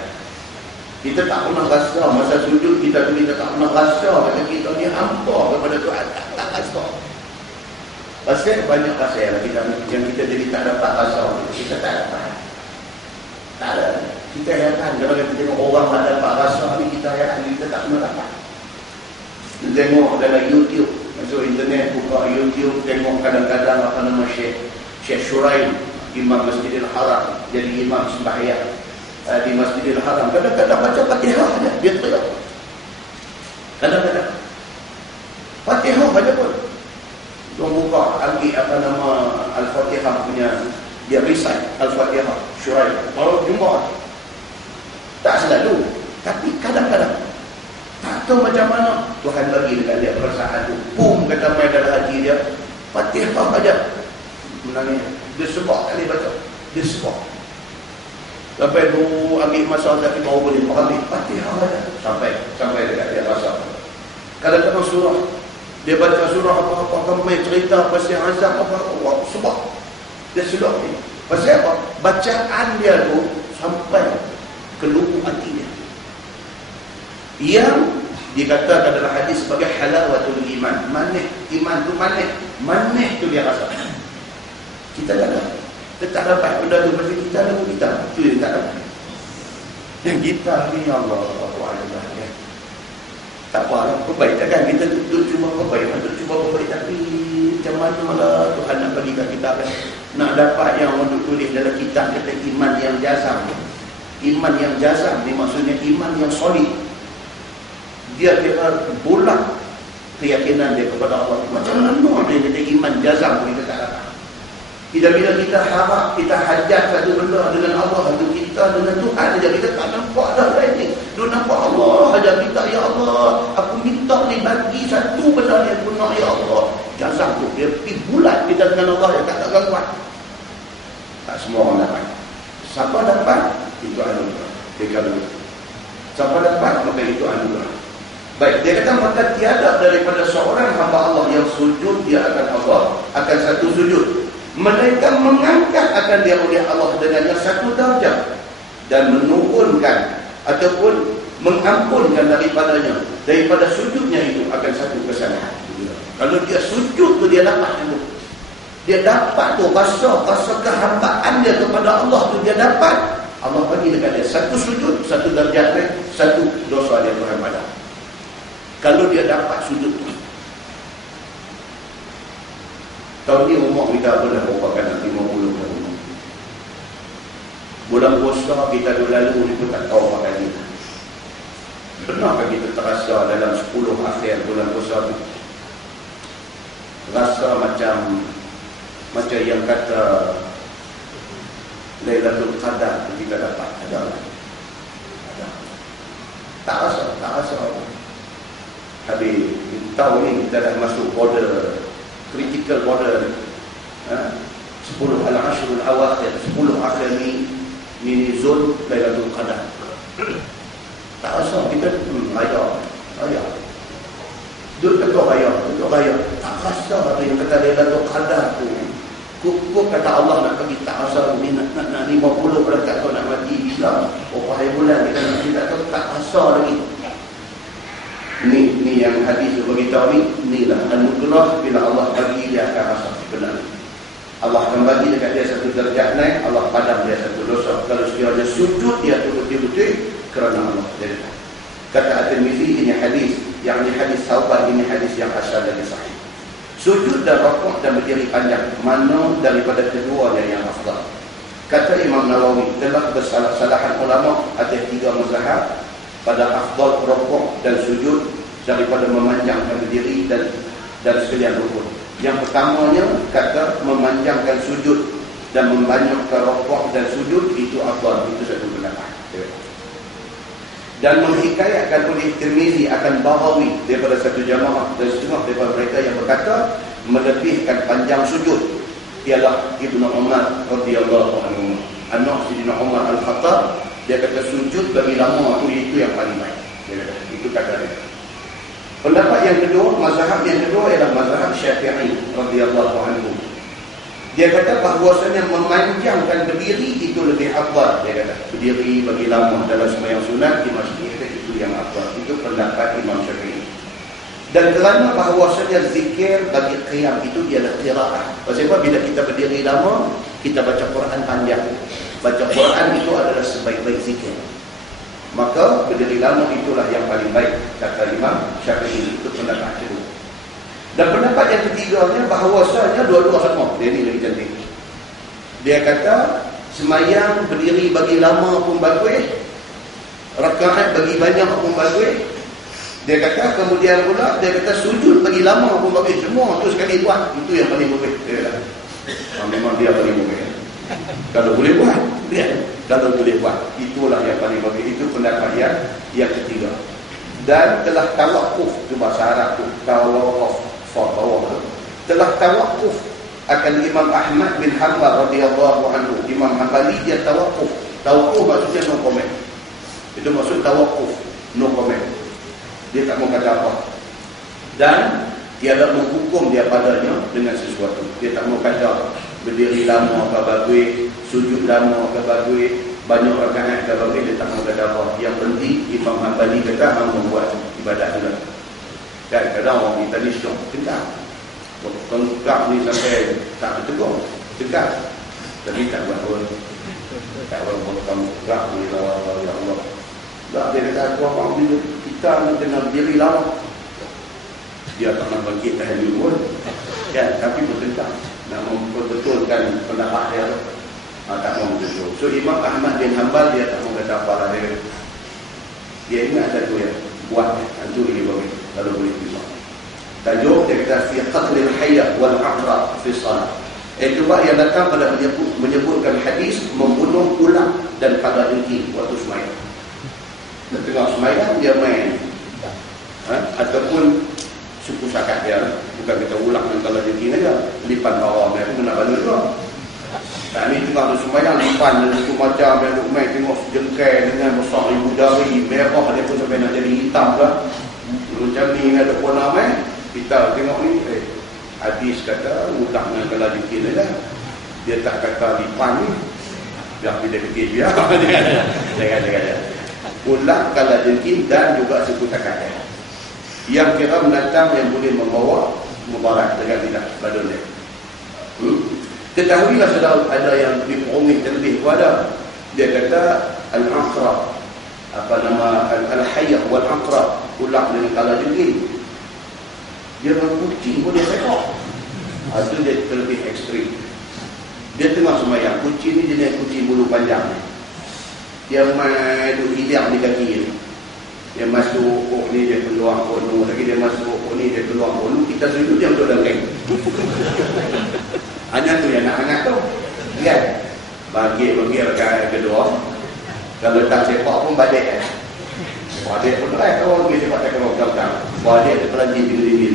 Kita tak pernah rasa masa sujud kita tak pernah rasa macam kita ni hamba kepada Tuhan, tak rasa. Pasal banyak pasal kita yang kita jadi tak dapat rasa, kita tak dapat. Tak ada. Kita heran kalau kita tengok orang tak dapat rasa ni, kita heran kita tak pernah dapat. Kita tengok dalam YouTube, masuk internet, buka YouTube, tengok kadang-kadang apa nama Syekh Shuraim, Imam Masjidil Haram, jadi imam sembahyang di Masjidil Haram. Kadang-kadang baca Fatihah saja, dia teriak. Kadang-kadang Fatihah saja pun. Dia buka, ambil apa nama Al-Fatihah punya, dia recite Al-Fatihah, Shuraim. Kalau jumpa, tak selalu, tapi kadang-kadang tak tahu macam mana Tuhan bagi dekat dia perasaan tu. Pum, kata main dalam hati dia, Fatihah saja menangis. Dia sebab kali baca, dia sebab sampai dulu ambil masa tapi baru boleh ambil Fatihah saja sampai dekat dia rasa. Kalau Dia baca surah apa-apa, kemai cerita pasal azab apa-apa, sebab dia sedar ni. Pasal apa? Bacaan dia tu sampai ke lubuk hati dia. Yang dikatakan dalam hadis sebagai halawatul iman. Manis iman tu manis. Manis tu dia rasa. Kita tak ada. Kita tak dapat benda tu pasal kita ada kita. Itu yang tak dapat. Yang kita ni Allah Allah ya. Tak apa lah, perbaik kan kita duduk cuma perbaik, cuba perbaik, tapi macam mana lah Tuhan nak bagi kat kita kan? Nak dapat yang orang tulis dalam kitab kata iman yang jazam. Iman yang jazam ni maksudnya iman yang solid. Dia kira bulat keyakinan dia kepada Allah. Macam mana dia kata iman jazam kita tak dapat. Bila kita harap, kita hajat satu benda dengan Allah, dengan kita, dengan Tuhan saja, kita tak nampak dah lain ni. Dia nampak Allah saja, minta, ya Allah, aku minta ni bagi satu benda yang guna, ya Allah. Jazam tu, dia pergi bulat kita dengan Allah, yang tak gangguan. Tak semua orang dapat. Siapa dapat, itu anugerah. Dia kata, siapa dapat, maka itu anugerah. Baik, dia kata, maka tiada daripada seorang hamba Allah yang sujud, dia akan Allah, akan satu sujud. Mereka mengangkat akan dia oleh Allah dengannya satu darjah dan menurunkan ataupun mengampunkan daripadanya, daripada sujudnya itu akan satu kesalahan. Kalau dia sujud tu dia dapat itu. Dia dapat tu rasa kehambaan dia kepada Allah tu dia dapat. Allah bagi dekat dia satu sujud, satu darjah naik, satu dosa dia Tuhan pada. Kalau dia dapat sujud tu. Tahun ni umur kita dah merupakan 50 tahun. Bulan puasa kita dulu lalu ni pun tak tahu pakai ni. Pernahkah kita terasa dalam 10 akhir bulan puasa tu? Rasa macam yang kata Lailatul Qadar kita dapat. Ada. Tak rasa. Habis tahun ni kita dah masuk border, critical border 10 al-ashrul awakhir, 10 akhir ni zon Lailatul Qadar. Tak rasa kita raya duduk raya tak rasa apa yang kata Lailatul Qadar tu. Kok kata Allah nak pergi, tak rasa ni nak 50 pada tak tahu nak mati bila hari bulan kita tak rasa lagi. Ni yang hadis tu beritahu ni lah anugerah bila Allah bagi dia akan rasa benar. Allah akan bagi dekat dia satu derajat naik, Allah padam dia satu dosa. Kalau sekiranya sujud dia tu betul-betul kerana Allah. Jadi kata At-Tirmizi ini hadis, yang ini hadis Taubat, ini hadis yang asal dari sahih. Sujud dan rukuk dan berdiri panjang, mana daripada keduanya yang afdal? Kata Imam Nawawi, telah bersalah-salahan ulama atas 3 mazhab pada afdal rukuk dan sujud daripada memanjangkan berdiri dan sekalian rukuk. Yang pertamanya kata memanjangkan sujud dan membanyakkan rukuk dan sujud itu afdal, itu satu pendapat. Dan menghikayatkan oleh Tirmizi akan Bahawi daripada satu jamaah dan setengah daripada mereka yang berkata melebihkan panjang sujud ialah Ibnu Umar radhiyallahu anhu, anak Sayyidina Umar Al-Khattab. Dia kata sujud bagi lama itu yang paling baik. Itu kata dia. Pendapat yang kedua, mazhab yang kedua ialah mazhab Syafi'i radhiyallahu anhu. Dia kata bahawasanya memanjangkan berdiri itu lebih afdal. Dia kata berdiri bagi lama dalam sembahyang sunat di masjid itu yang afdal. Itu pendapat Imam Syafi'i. Dan kerana bahawasanya zikir bagi qiyam itu ialah qiraah. Sebab bila kita berdiri lama, kita baca Quran panjang. Baca Quran itu adalah sebaik-baik zikir. Maka berdiri lama itulah yang paling baik, kata Imam Syafi'i. Itu pendapat kedua. Dan pendapat yang ketiganya bahawasanya dua-dua sama. Dia ni lagi cantik. Dia kata semayang berdiri bagi lama pun bagus, rakaat bagi banyak pun bagus. Dia kata kemudian pula dia kata sujud bagi lama pun bagus. Semua tu sekali buat, itu yang paling bagus. Dia kata memang dia paling bagus. Kalau boleh buat, dia. Kalau boleh buat, itulah yang paling bagus. Itu pendapat yang ketiga. Dan telah tawakuf, itu bahasa Arab tu, tawakuf, telah tawakuf akan Imam Ahmad bin Hanbal radhiyallahu anhu. Imam Hanbali dia tawakuf. Tawakuf maksudnya no comment. Itu maksud tawakuf, no comment. Dia tak mau kata apa. Dan Dia tak menghukum dia padanya dengan sesuatu. Dia tak mau kata berdiri lama ke bagus, sujud lama ke bagus, banyak rakaat ke bagus, dia tak mau kata apa. Yang penting Imam Hanbali kata hang membuat ibadat tu. Kadang-kadang orang kita ni syok tegak. Tegak ni sampai tak bertegur, tegak. Tapi tak buat pun. Tak buat kamu tegak ni lah, ya Allah. Tak, dia kata aku apa bila kita ni kena berdiri lama. Dia tak nak bangkit tahajud pun, kan? Tapi bertentang nak membetulkan pendapat dia, tak mau betul. So Imam Ahmad bin Hanbal dia tak mau kata apa dia. Dia ingat satu ya, buat itu ini bagi kalau boleh bisa. Tajuk dia kata fi qatl al-hayy wal aqrab fi salat. Itu yang datang pada menyebutkan hadis membunuh ular dan kalajengking waktu sembahyang. Tengah sembahyang dia main, ataupun suku sakat dia, bukan kita ulang dengan kalajengking aja, lipan bawah dia pun nak balur juga. Dan ni tengah tu sembahyang lipan itu macam dia duk main tengok jengkai dengan besar ibu jari merah dia pun sampai nak jadi hitam lah. Macam ni ada pun ramai kita tengok ni hadis kata ulang dengan kalajengking aja. Dia tak kata lipan ni. Biar kita fikir dia. Jangan. Ulang kalajengking dan juga suku sakat dia. Yang kira mendatang yang boleh membawa mubarak dengan tidak badul dia. Ketahuilah saudara, ada yang diperumit terlebih kepada dia kata al-aqrab, apa nama al-hayy wal aqrab, ulang dengan kalajengking. Dia dengan kucing pun dia sekok. Itu dia terlebih ekstrim. Dia tengah sembahyang, kucing ni jenis kucing bulu panjang. Dia main duduk hidang di kaki ni. Dia masuk kok ni dia keluar kok ni, lagi dia masuk kok ni dia keluar kok ni, kita sujud dia untuk dalam. Hanya tu yang anak-anak tu. Kan? Bagi rakaat kedua. Kalau tak sepak pun balik kan. Balik pun right kalau pergi sepak tak keluar. Balik dia pelan di.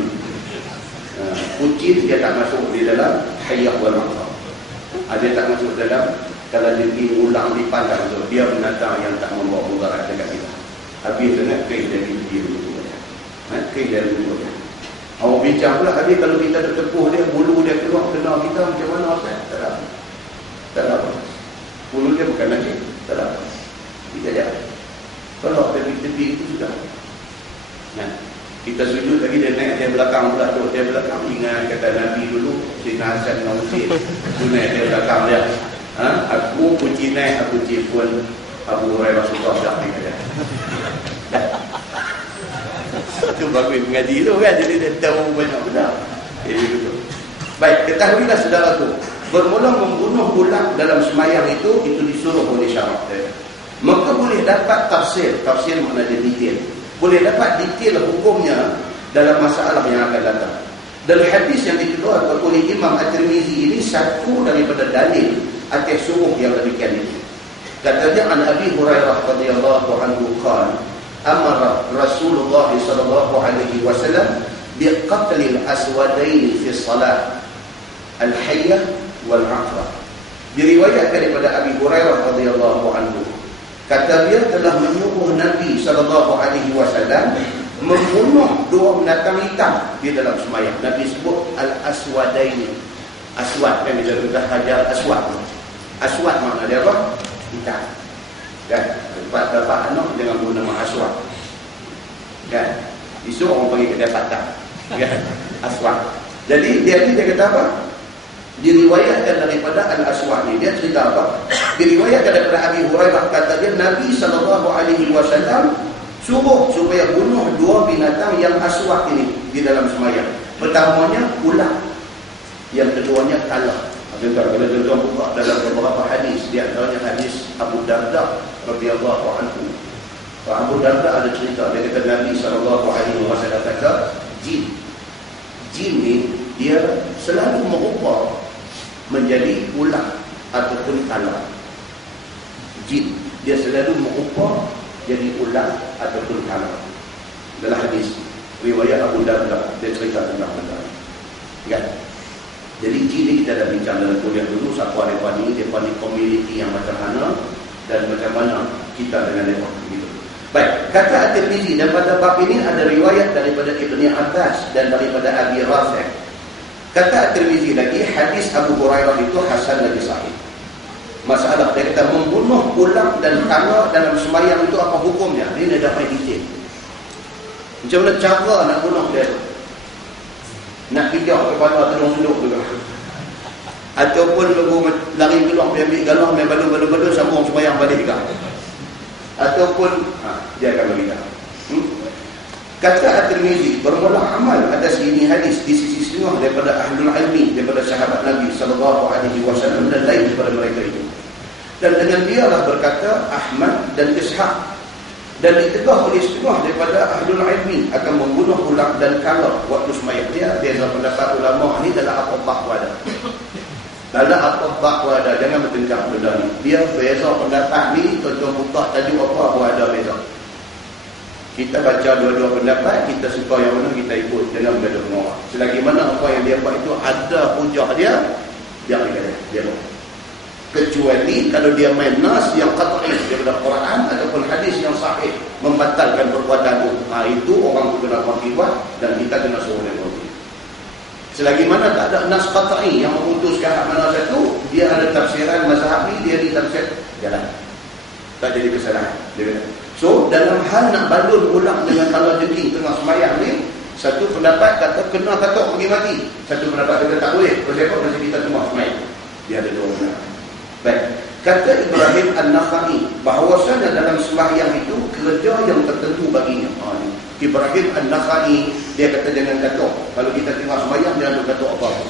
Kucing dia tak masuk di dalam hayy wal aqrab. Dia tak masuk dalam kalajengking ulang lipan tak masuk. Dia binatang yang tak membawa mudarat dekat kita. Habis dengan kain dari dia dulu. Kain dari dulu. Awak bincang pula habis kalau kita ada tepuh dia, bulu dia keluar kena kita macam mana Ustaz? Tak ada apa. Bulu dia bukan lagi. Tak ada apa. Kita jalan. Kalau tepi-tepi itu sudah. Kita sujud lagi dia naik dia belakang pula tu. Dia belakang ingat kata Nabi dulu Sina Hasan Nausi. Tu naik dia belakang dia. Aku kunci naik, aku kunci pun Abu Hurairah Rasulullah dah kata. Itu bagus mengaji tu kan, jadi dia tahu banyak benda. Begitu. Baik, ketahuilah saudaraku, bermula membunuh ular dalam sembahyang itu disuruh oleh syarak. Maka boleh dapat tafsir maknanya detail. Boleh dapat detail hukumnya dalam masalah yang akan datang. Dan hadis yang dikeluarkan oleh Imam At-Tirmizi ini satu daripada dalil atas suruh yang demikian itu. Katanya an Abi Hurairah radhiyallahu anhu qala amara Rasulullah sallallahu alaihi wasallam biqatl al-aswadain fi salat al-hayy wal 'aqrab. Diriwayatkan daripada Abi Hurairah radhiyallahu anhu, kata dia telah menyuruh Nabi sallallahu alaihi wasallam membunuh dua binatang hitam di dalam sembahyang. Nabi sebut al-aswadain. Aswad kan kita hajar aswad. Aswad makna dia apa? Hitam. Kan? Dapat anak dengan guna nama aswad. Kan? Isu orang panggil kedai patah. Kan? Aswad. Jadi dia kata apa? Diriwayatkan daripada al-aswad ni. Dia cerita apa? Diriwayatkan daripada Abi Hurairah, kata dia Nabi SAW suruh supaya bunuh dua binatang yang aswad ini di dalam sembahyang. Pertamanya ular, yang keduanya kala. Kalau tuan-tuan buka dalam beberapa hadis, di antaranya hadis Abu Darda radhiyallahu anhu. Abu Darda ada cerita, dia kata Nabi SAW kata jin ni dia selalu merubah menjadi ular ataupun kala. Jin dia selalu merubah jadi ular ataupun kala. Dalam hadis riwayat Abu Darda, dia cerita tentang benda ni. Kan? Jadi jin ni kita dah bincang dalam kuliah dulu, siapa mereka ni komuniti yang macam mana dan macam mana kita dengan mereka begitu. Baik, kata At-Tirmizi, dan pada bab ini ada riwayat daripada Ibni Abbas dan daripada Abi Rafi'. Kata At-Tirmizi lagi, hadis Abu Hurairah itu hasan lagi sahih. Masalah dia kata membunuh ulang dan tangga dalam sembahyang itu apa hukumnya? Dia dah dapat detail. Macam mana cara nak bunuh dia tu? Nak pijak kepala terung sunduk juga. Ataupun lari keluar pergi ambil galah, main balon-balon sambung sembahyang balik juga. Ataupun dia akan beritahu. Kata At-Tirmizi, bermula amal atas ini hadis di sisi setengah daripada ahlul ilmi, daripada sahabat Nabi SAW dan lain daripada mereka itu. Dan dengan dialah berkata Ahmad dan Ishaq, dan ditegah oleh setengah daripada ahlul ilmi akan membunuh ulang dan kalor waktu sembahyang. Dia adalah pendapat ulama ni dalam At-Tabbaq Wada. Dalam At-Tabbaq Wada, jangan bertengkar benda ni. Dia beza pendapat ni, tuan-tuan buka tajuk apa ada beza. Kita baca dua-dua pendapat, kita suka yang mana kita ikut dengan benda orang. Selagi mana apa yang dia buat itu ada hujah dia, dia kata dia buat. Kecuali kalau dia main nas yang qat'i daripada Quran ataupun hadis yang sahih membatalkan perbuatan itu. Itu orang tu kena mati buat dan kita kena suruh dia buat. Selagi mana tak ada nas qat'i yang memutuskan hak mana satu, dia ada tafsiran mazhab ni, dia di tafsir jalan. Tak jadi kesalahan. Dia kata. So, dalam hal nak balun ulang dengan kala jengking tengah sembahyang ni, satu pendapat kata kena katuk pergi mati. Satu pendapat kata tak boleh. Sebab masa kita semua sembahyang. Dia ada dua pendapat. Baik. Kata Ibrahim An-Nakhai bahawasanya dalam sembahyang itu kerja yang tertentu baginya. Ibrahim An-Nakhai dia kata jangan katuk. Kalau kita tengah sembahyang dia ada katuk apa-apa.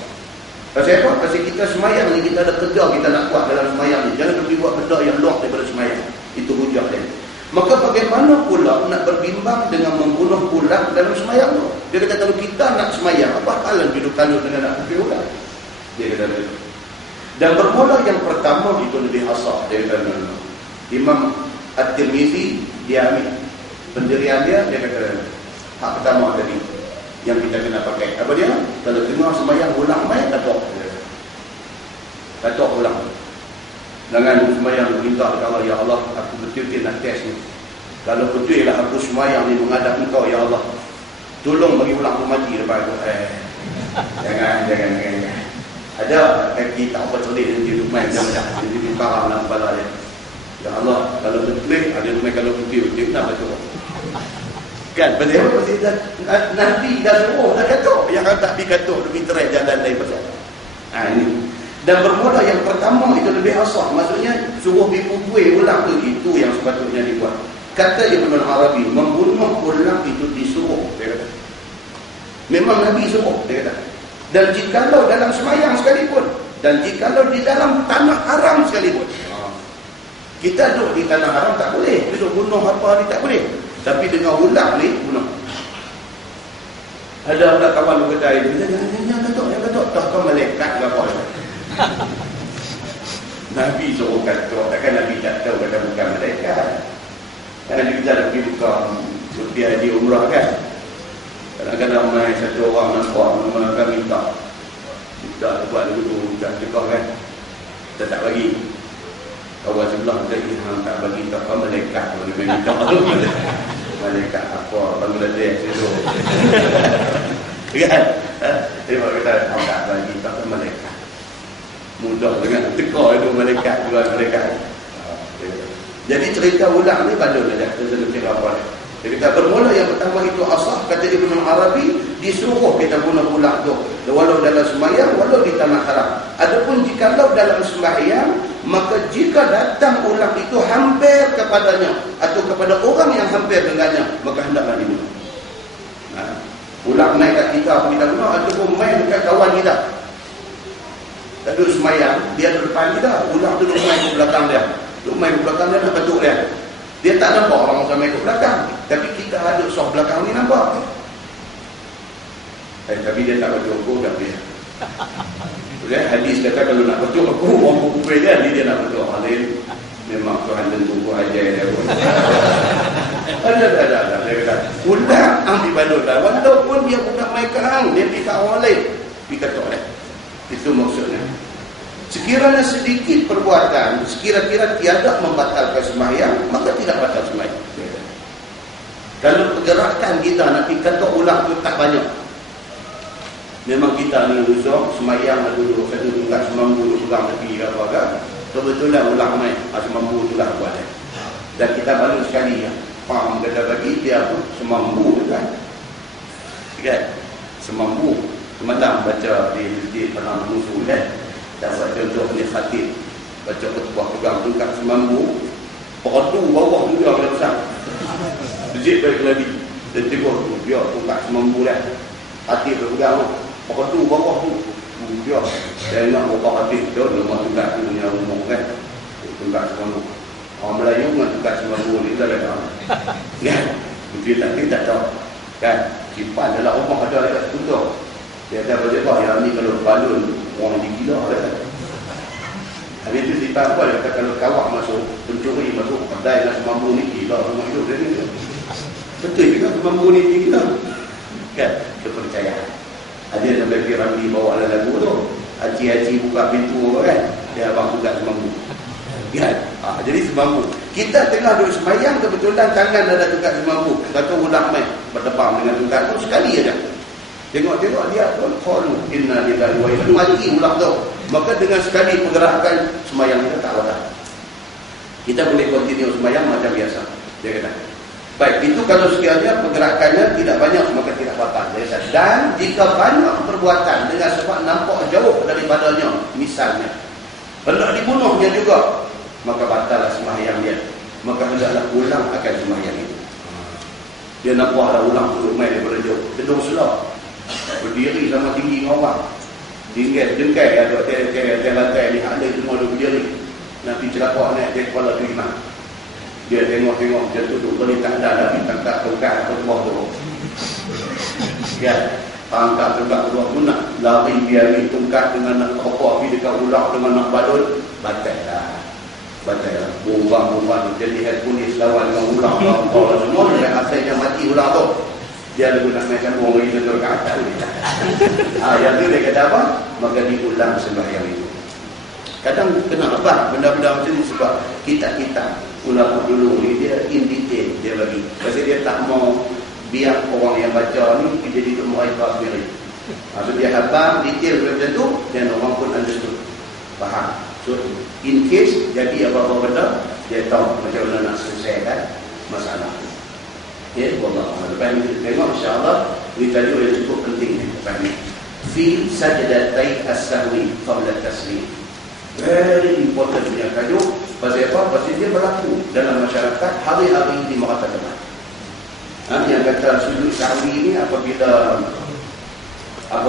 Pasal apa? Pasal kita sembahyang ni kita ada kerja kita nak buat dalam sembahyang ni. Jangan pergi buat benda yang luar daripada sembahyang. Itu hujah dia. Maka bagaimana pula nak berbimbang dengan membunuh ulang dalam sembahyang tu? Dia kata kalau kita nak sembahyang, apa halan hidup kalut dengan nak bunuh ulang? Dia kata begitu. Dan bermula yang pertama itu lebih asah. Dia kata Imam At-Tirmizi dia ambil pendirian dia kata hak pertama tadi yang kita kena pakai. Apa dia? Kalau tengah sembahyang ulang main katuk. Katuk ulang. Jangan sembahyang minta kepada Allah, ya Allah, aku betul-betul nak test ni. Kalau betul lah aku sembahyang ni menghadap engkau, ya Allah, tolong bagi ulang aku mati depan aku. Jangan. Ada kaki tak apa cerdik nanti duduk main macam jadi parah dalam kepala dia. Ya Allah, kalau betul ada rumah kalau betul nak betul. Kan, pasal Nabi dah suruh dah katuk. Yang tak pergi katuk, lebih terai jalan lain pasal. Ini. Dan bermula yang pertama itu lebih asah. Maksudnya suruh dipukul ulang tu, itu yang sepatutnya dibuat. Kata Ibn Arabi, membunuh ulang itu disuruh, dia kata. Memang Nabi suruh, dia kata. Dan jikalau dalam sembahyang sekalipun, dan jikalau di dalam tanah haram sekalipun. Kita duduk di tanah haram tak boleh. Duduk bunuh apa ni tak boleh. Tapi dengan ulang ni bunuh. Ada pula kawan berkata, jangan katuk. Tak malaikat ke apa. Nabi suruh katuk. Takkan Nabi tak tahu kata bukan malaikat. Kerana kita nak pergi pergi haji umrah kan. Kadang-kadang main satu orang nampak mana minta buat dulu tak cekah kan. Kita tak bagi. Kawan sebelah tadi tak bagi tak apa malaikat tu dia minta tu. Malaikat apa Bangladesh itu. Kan? Dia kata tak bagi tak apa malaikat. Mudah dengan teka itu malaikat keluar malaikat. Jadi cerita ulang ni bandul saja. Kita cerita apa ni? Dia kata bermula yang pertama itu asah, kata Ibn Arabi, disuruh kita bunuh ulang tu. Walau dalam sembahyang, walau di tanah haram. Adapun jikalau dalam sembahyang, maka jika datang ulang itu hampir kepadanya atau kepada orang yang hampir dengannya, maka hendaklah dibunuh. Ulang naik kat kita apa kita bunuh, ataupun main dekat kawan kita. Tak duduk sembahyang, dia duduk depan kita, ulang tu duduk main ke belakang dia. Duduk main ke belakang dia, nak betul dia. Dia tak nampak orang sampai ke belakang. Tapi kita ada soh belakang ni nampak. Tapi dia tak betul aku dah dia. Hadis kata kalau nak betul aku, orang pukul dia, dia nak betul. Halil, memang Tuhan tentu aku ajar dia pun. Ada. Dia kata, ulang ambil balon dah. Walaupun dia bukan main kerang, dia pergi ke orang lain. Pergi katuk dia. Itu maksudnya. Sekiranya sedikit perbuatan, sekira-kira tiada membatalkan sembahyang, maka tidak batal sembahyang. Kalau pergerakan kita nak pergi ketuk ulang tu tak banyak. Memang kita ni usah semayang dulu satu tungkat semampu pegang tepi ke apa kan. Kebetulan ulang main semampu tu lah buat. Dan kita baru sekali ya. Faham kata bagi dia pun semampu kan. Kan? Semampu. Semalam baca di masjid Padang Musuh kan. Dan buat contoh ni khatib. Baca khutbah pegang tungkat semampu. Peratu bawah juga kalau besar. Masjid balik lagi. Dan tiba dia tungkat semampu dah. Khatib berpegang. Peratu bawah tu. Dia. Saya nak bawa khatib tu. Rumah tungkat tu punya rumah kan. Tungkat semampu. Orang Melayu dengan tungkat semampu ni tak ada. Kan? Mungkin tak tahu. Kan? Simpan dalam rumah ada dekat tutup. Dia kata apa yang ni kalau balun orang digila kan. Habis tu simpan apa dia kata kalau kawak masuk, pencuri masuk, kedai nak semampu ni gila rumah hidup dia ni. Betul juga semampu ni gila. Kan? Kepercayaan. Ada yang bagi Ramli bawa lagu tu. Haji-haji buka pintu kan. Dia abang buka semampu. Kan? Jadi semampu. Kita tengah duduk semayang kebetulan tangan ada tungkat semampu. Kata ulang main bertepang dengan tungkat tu sekali aja. Tengok-tengok dia pun qalu inna lillahi wa inna ilaihi mati ulang tu. Maka dengan sekali pergerakan semayang kita tak batal. Kita boleh continue semayang macam biasa. Dia kata. Baik, itu kalau sekiranya pergerakannya tidak banyak maka tidak batal. Dan jika banyak perbuatan dengan sebab nampak jauh daripadanya, misalnya hendak dibunuhnya juga, maka batallah sembahyang dia. Maka hendaklah ulang akan sembahyang itu. Dia nampak dah ulang duduk main daripada jauh. Gedung selah. Berdiri sama tinggi dengan orang. Jengkai ada tiada lantai ni ada semua duduk berdiri. Nanti celaka naik dia kepala terima. Dia tengok-tengok dia duduk beri tanda dah tangkap tongkat ke bawah tu. Ya. Tangkap tongkat ke bawah tu nak lari biari tongkat dengan nak apa pergi dekat ulang dengan nak balun. Batal lah. Bumbang jadi head polis lawan dengan ulang semua dan asalnya mati ulang tu. Dia lalu nak makan orang bagi betul ke atas ni. Yang tu dia kata apa? Maka diulang sembahyang itu. Kadang kena apa? Benda-benda macam ni sebab kita ulama dulu ni dia in detail dia bagi. Pasal dia tak mau biar orang yang baca ni jadi muaibah sendiri. Maksud dia hafal detail macam tu dan orang pun understood. Faham? So in case jadi apa-apa benda dia tahu macam mana nak selesaikan masalah. Ya, wallahu a'lam. Lepas ni tengok insya-Allah ini tajuk yang cukup penting ni lepas ni. Fi sajdatai as-sahwi qabla taslim. Very important punya tajuk. Pasal apa? Pasal dia berlaku dalam masyarakat hari-hari di masa depan. Yang kata sujud sahwi ini apabila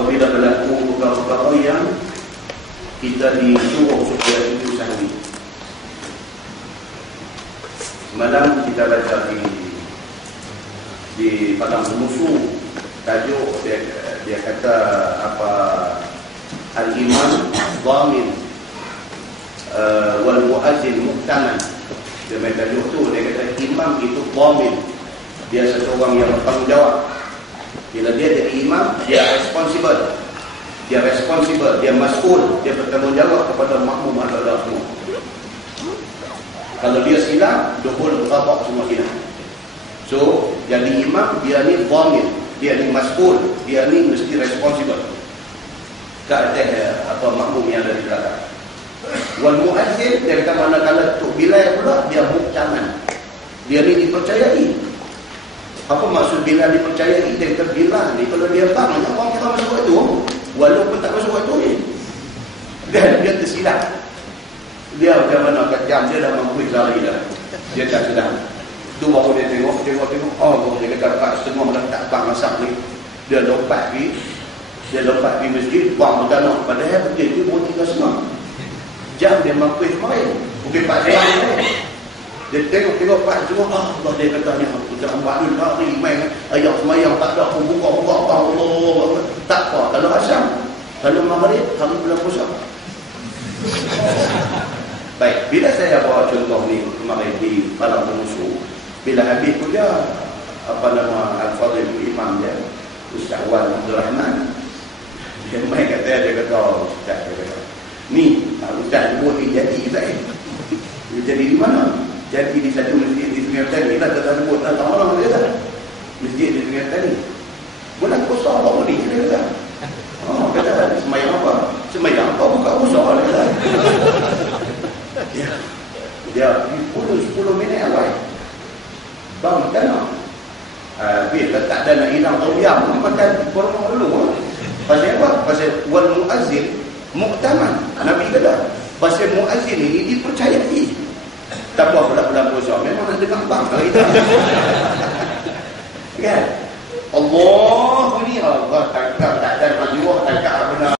berlaku perkara-perkara yang kita disuruh supaya sujud sahwi. Semalam kita baca di Padang Musuh tajuk dia kata apa al-imam dhamin wal muazzin muhtaman. Dia main tajuk tu dia kata imam itu dhamin. Dia seseorang yang bertanggungjawab. Bila dia jadi imam, dia responsible, dia mas'ul, dia bertanggungjawab kepada makmum adalah semua. Kalau dia silap, dukul berabak semua silap. So, jadi imam, dia ni dhamin, dia ni mas'ul, dia ni mesti responsible ke atas makmum yang ada di belakang. Wal muazzin, dia kata manakala Tok Bilal pula, dia muhtaman, dia ni dipercayai. Apa maksud Bilal dipercayai? Dia kata Bilal ni kalau dia tak banyak orang kita masuk waktu, walaupun tak masuk waktu ni, dan dia tersilap. Dia macam mana kejam, dia dah mampu lari dah, dia tak sedang. Tu baru dia tengok, oh dia kata Pak semua dah tak bang masak ni. Dia lompat pergi masjid, bang bertanah. Padahal betul tu baru tinggal semua. Jam dia mampu semain, bukan Pak Semang ni. Dia tengok Pak semua, Allah dia kata ni, jangan balun lari main. Ayat semayang tak ada pun buka Allah. Tak apa, kalau asam, kalau maghrib, hari bulan puasa. Baik, bila saya bawa contoh ni kemarin di Padang Musuh, bila habis pula Al-Fadhil Imam dia Ustaz Wan Abdul Rahman, dia main kata Ustaz dia kata ni Ustaz buat ni jadi Ustaz dia jadi di mana? Jadi di satu masjid di Sungai Tani kita tak sebut tak tahu orang dia tak masjid di tengah tadi. Bulan puasa baru ni dia kata. Oh, kata semayang apa? Semayang apa buka puasa dia kata. Dia 10 minit awal. Bang kena. Bila tak ada nak hilang tauyam, makan kurma dulu. Pasal apa? Pasal wal muazzin muktaman. Nabi kata, pasal muazzin ini dipercayai. Tak apa bulan puasa, memang nak dengar bang hari tu. Kan? Allah ni Allah tak ada majmuah tak ada benar.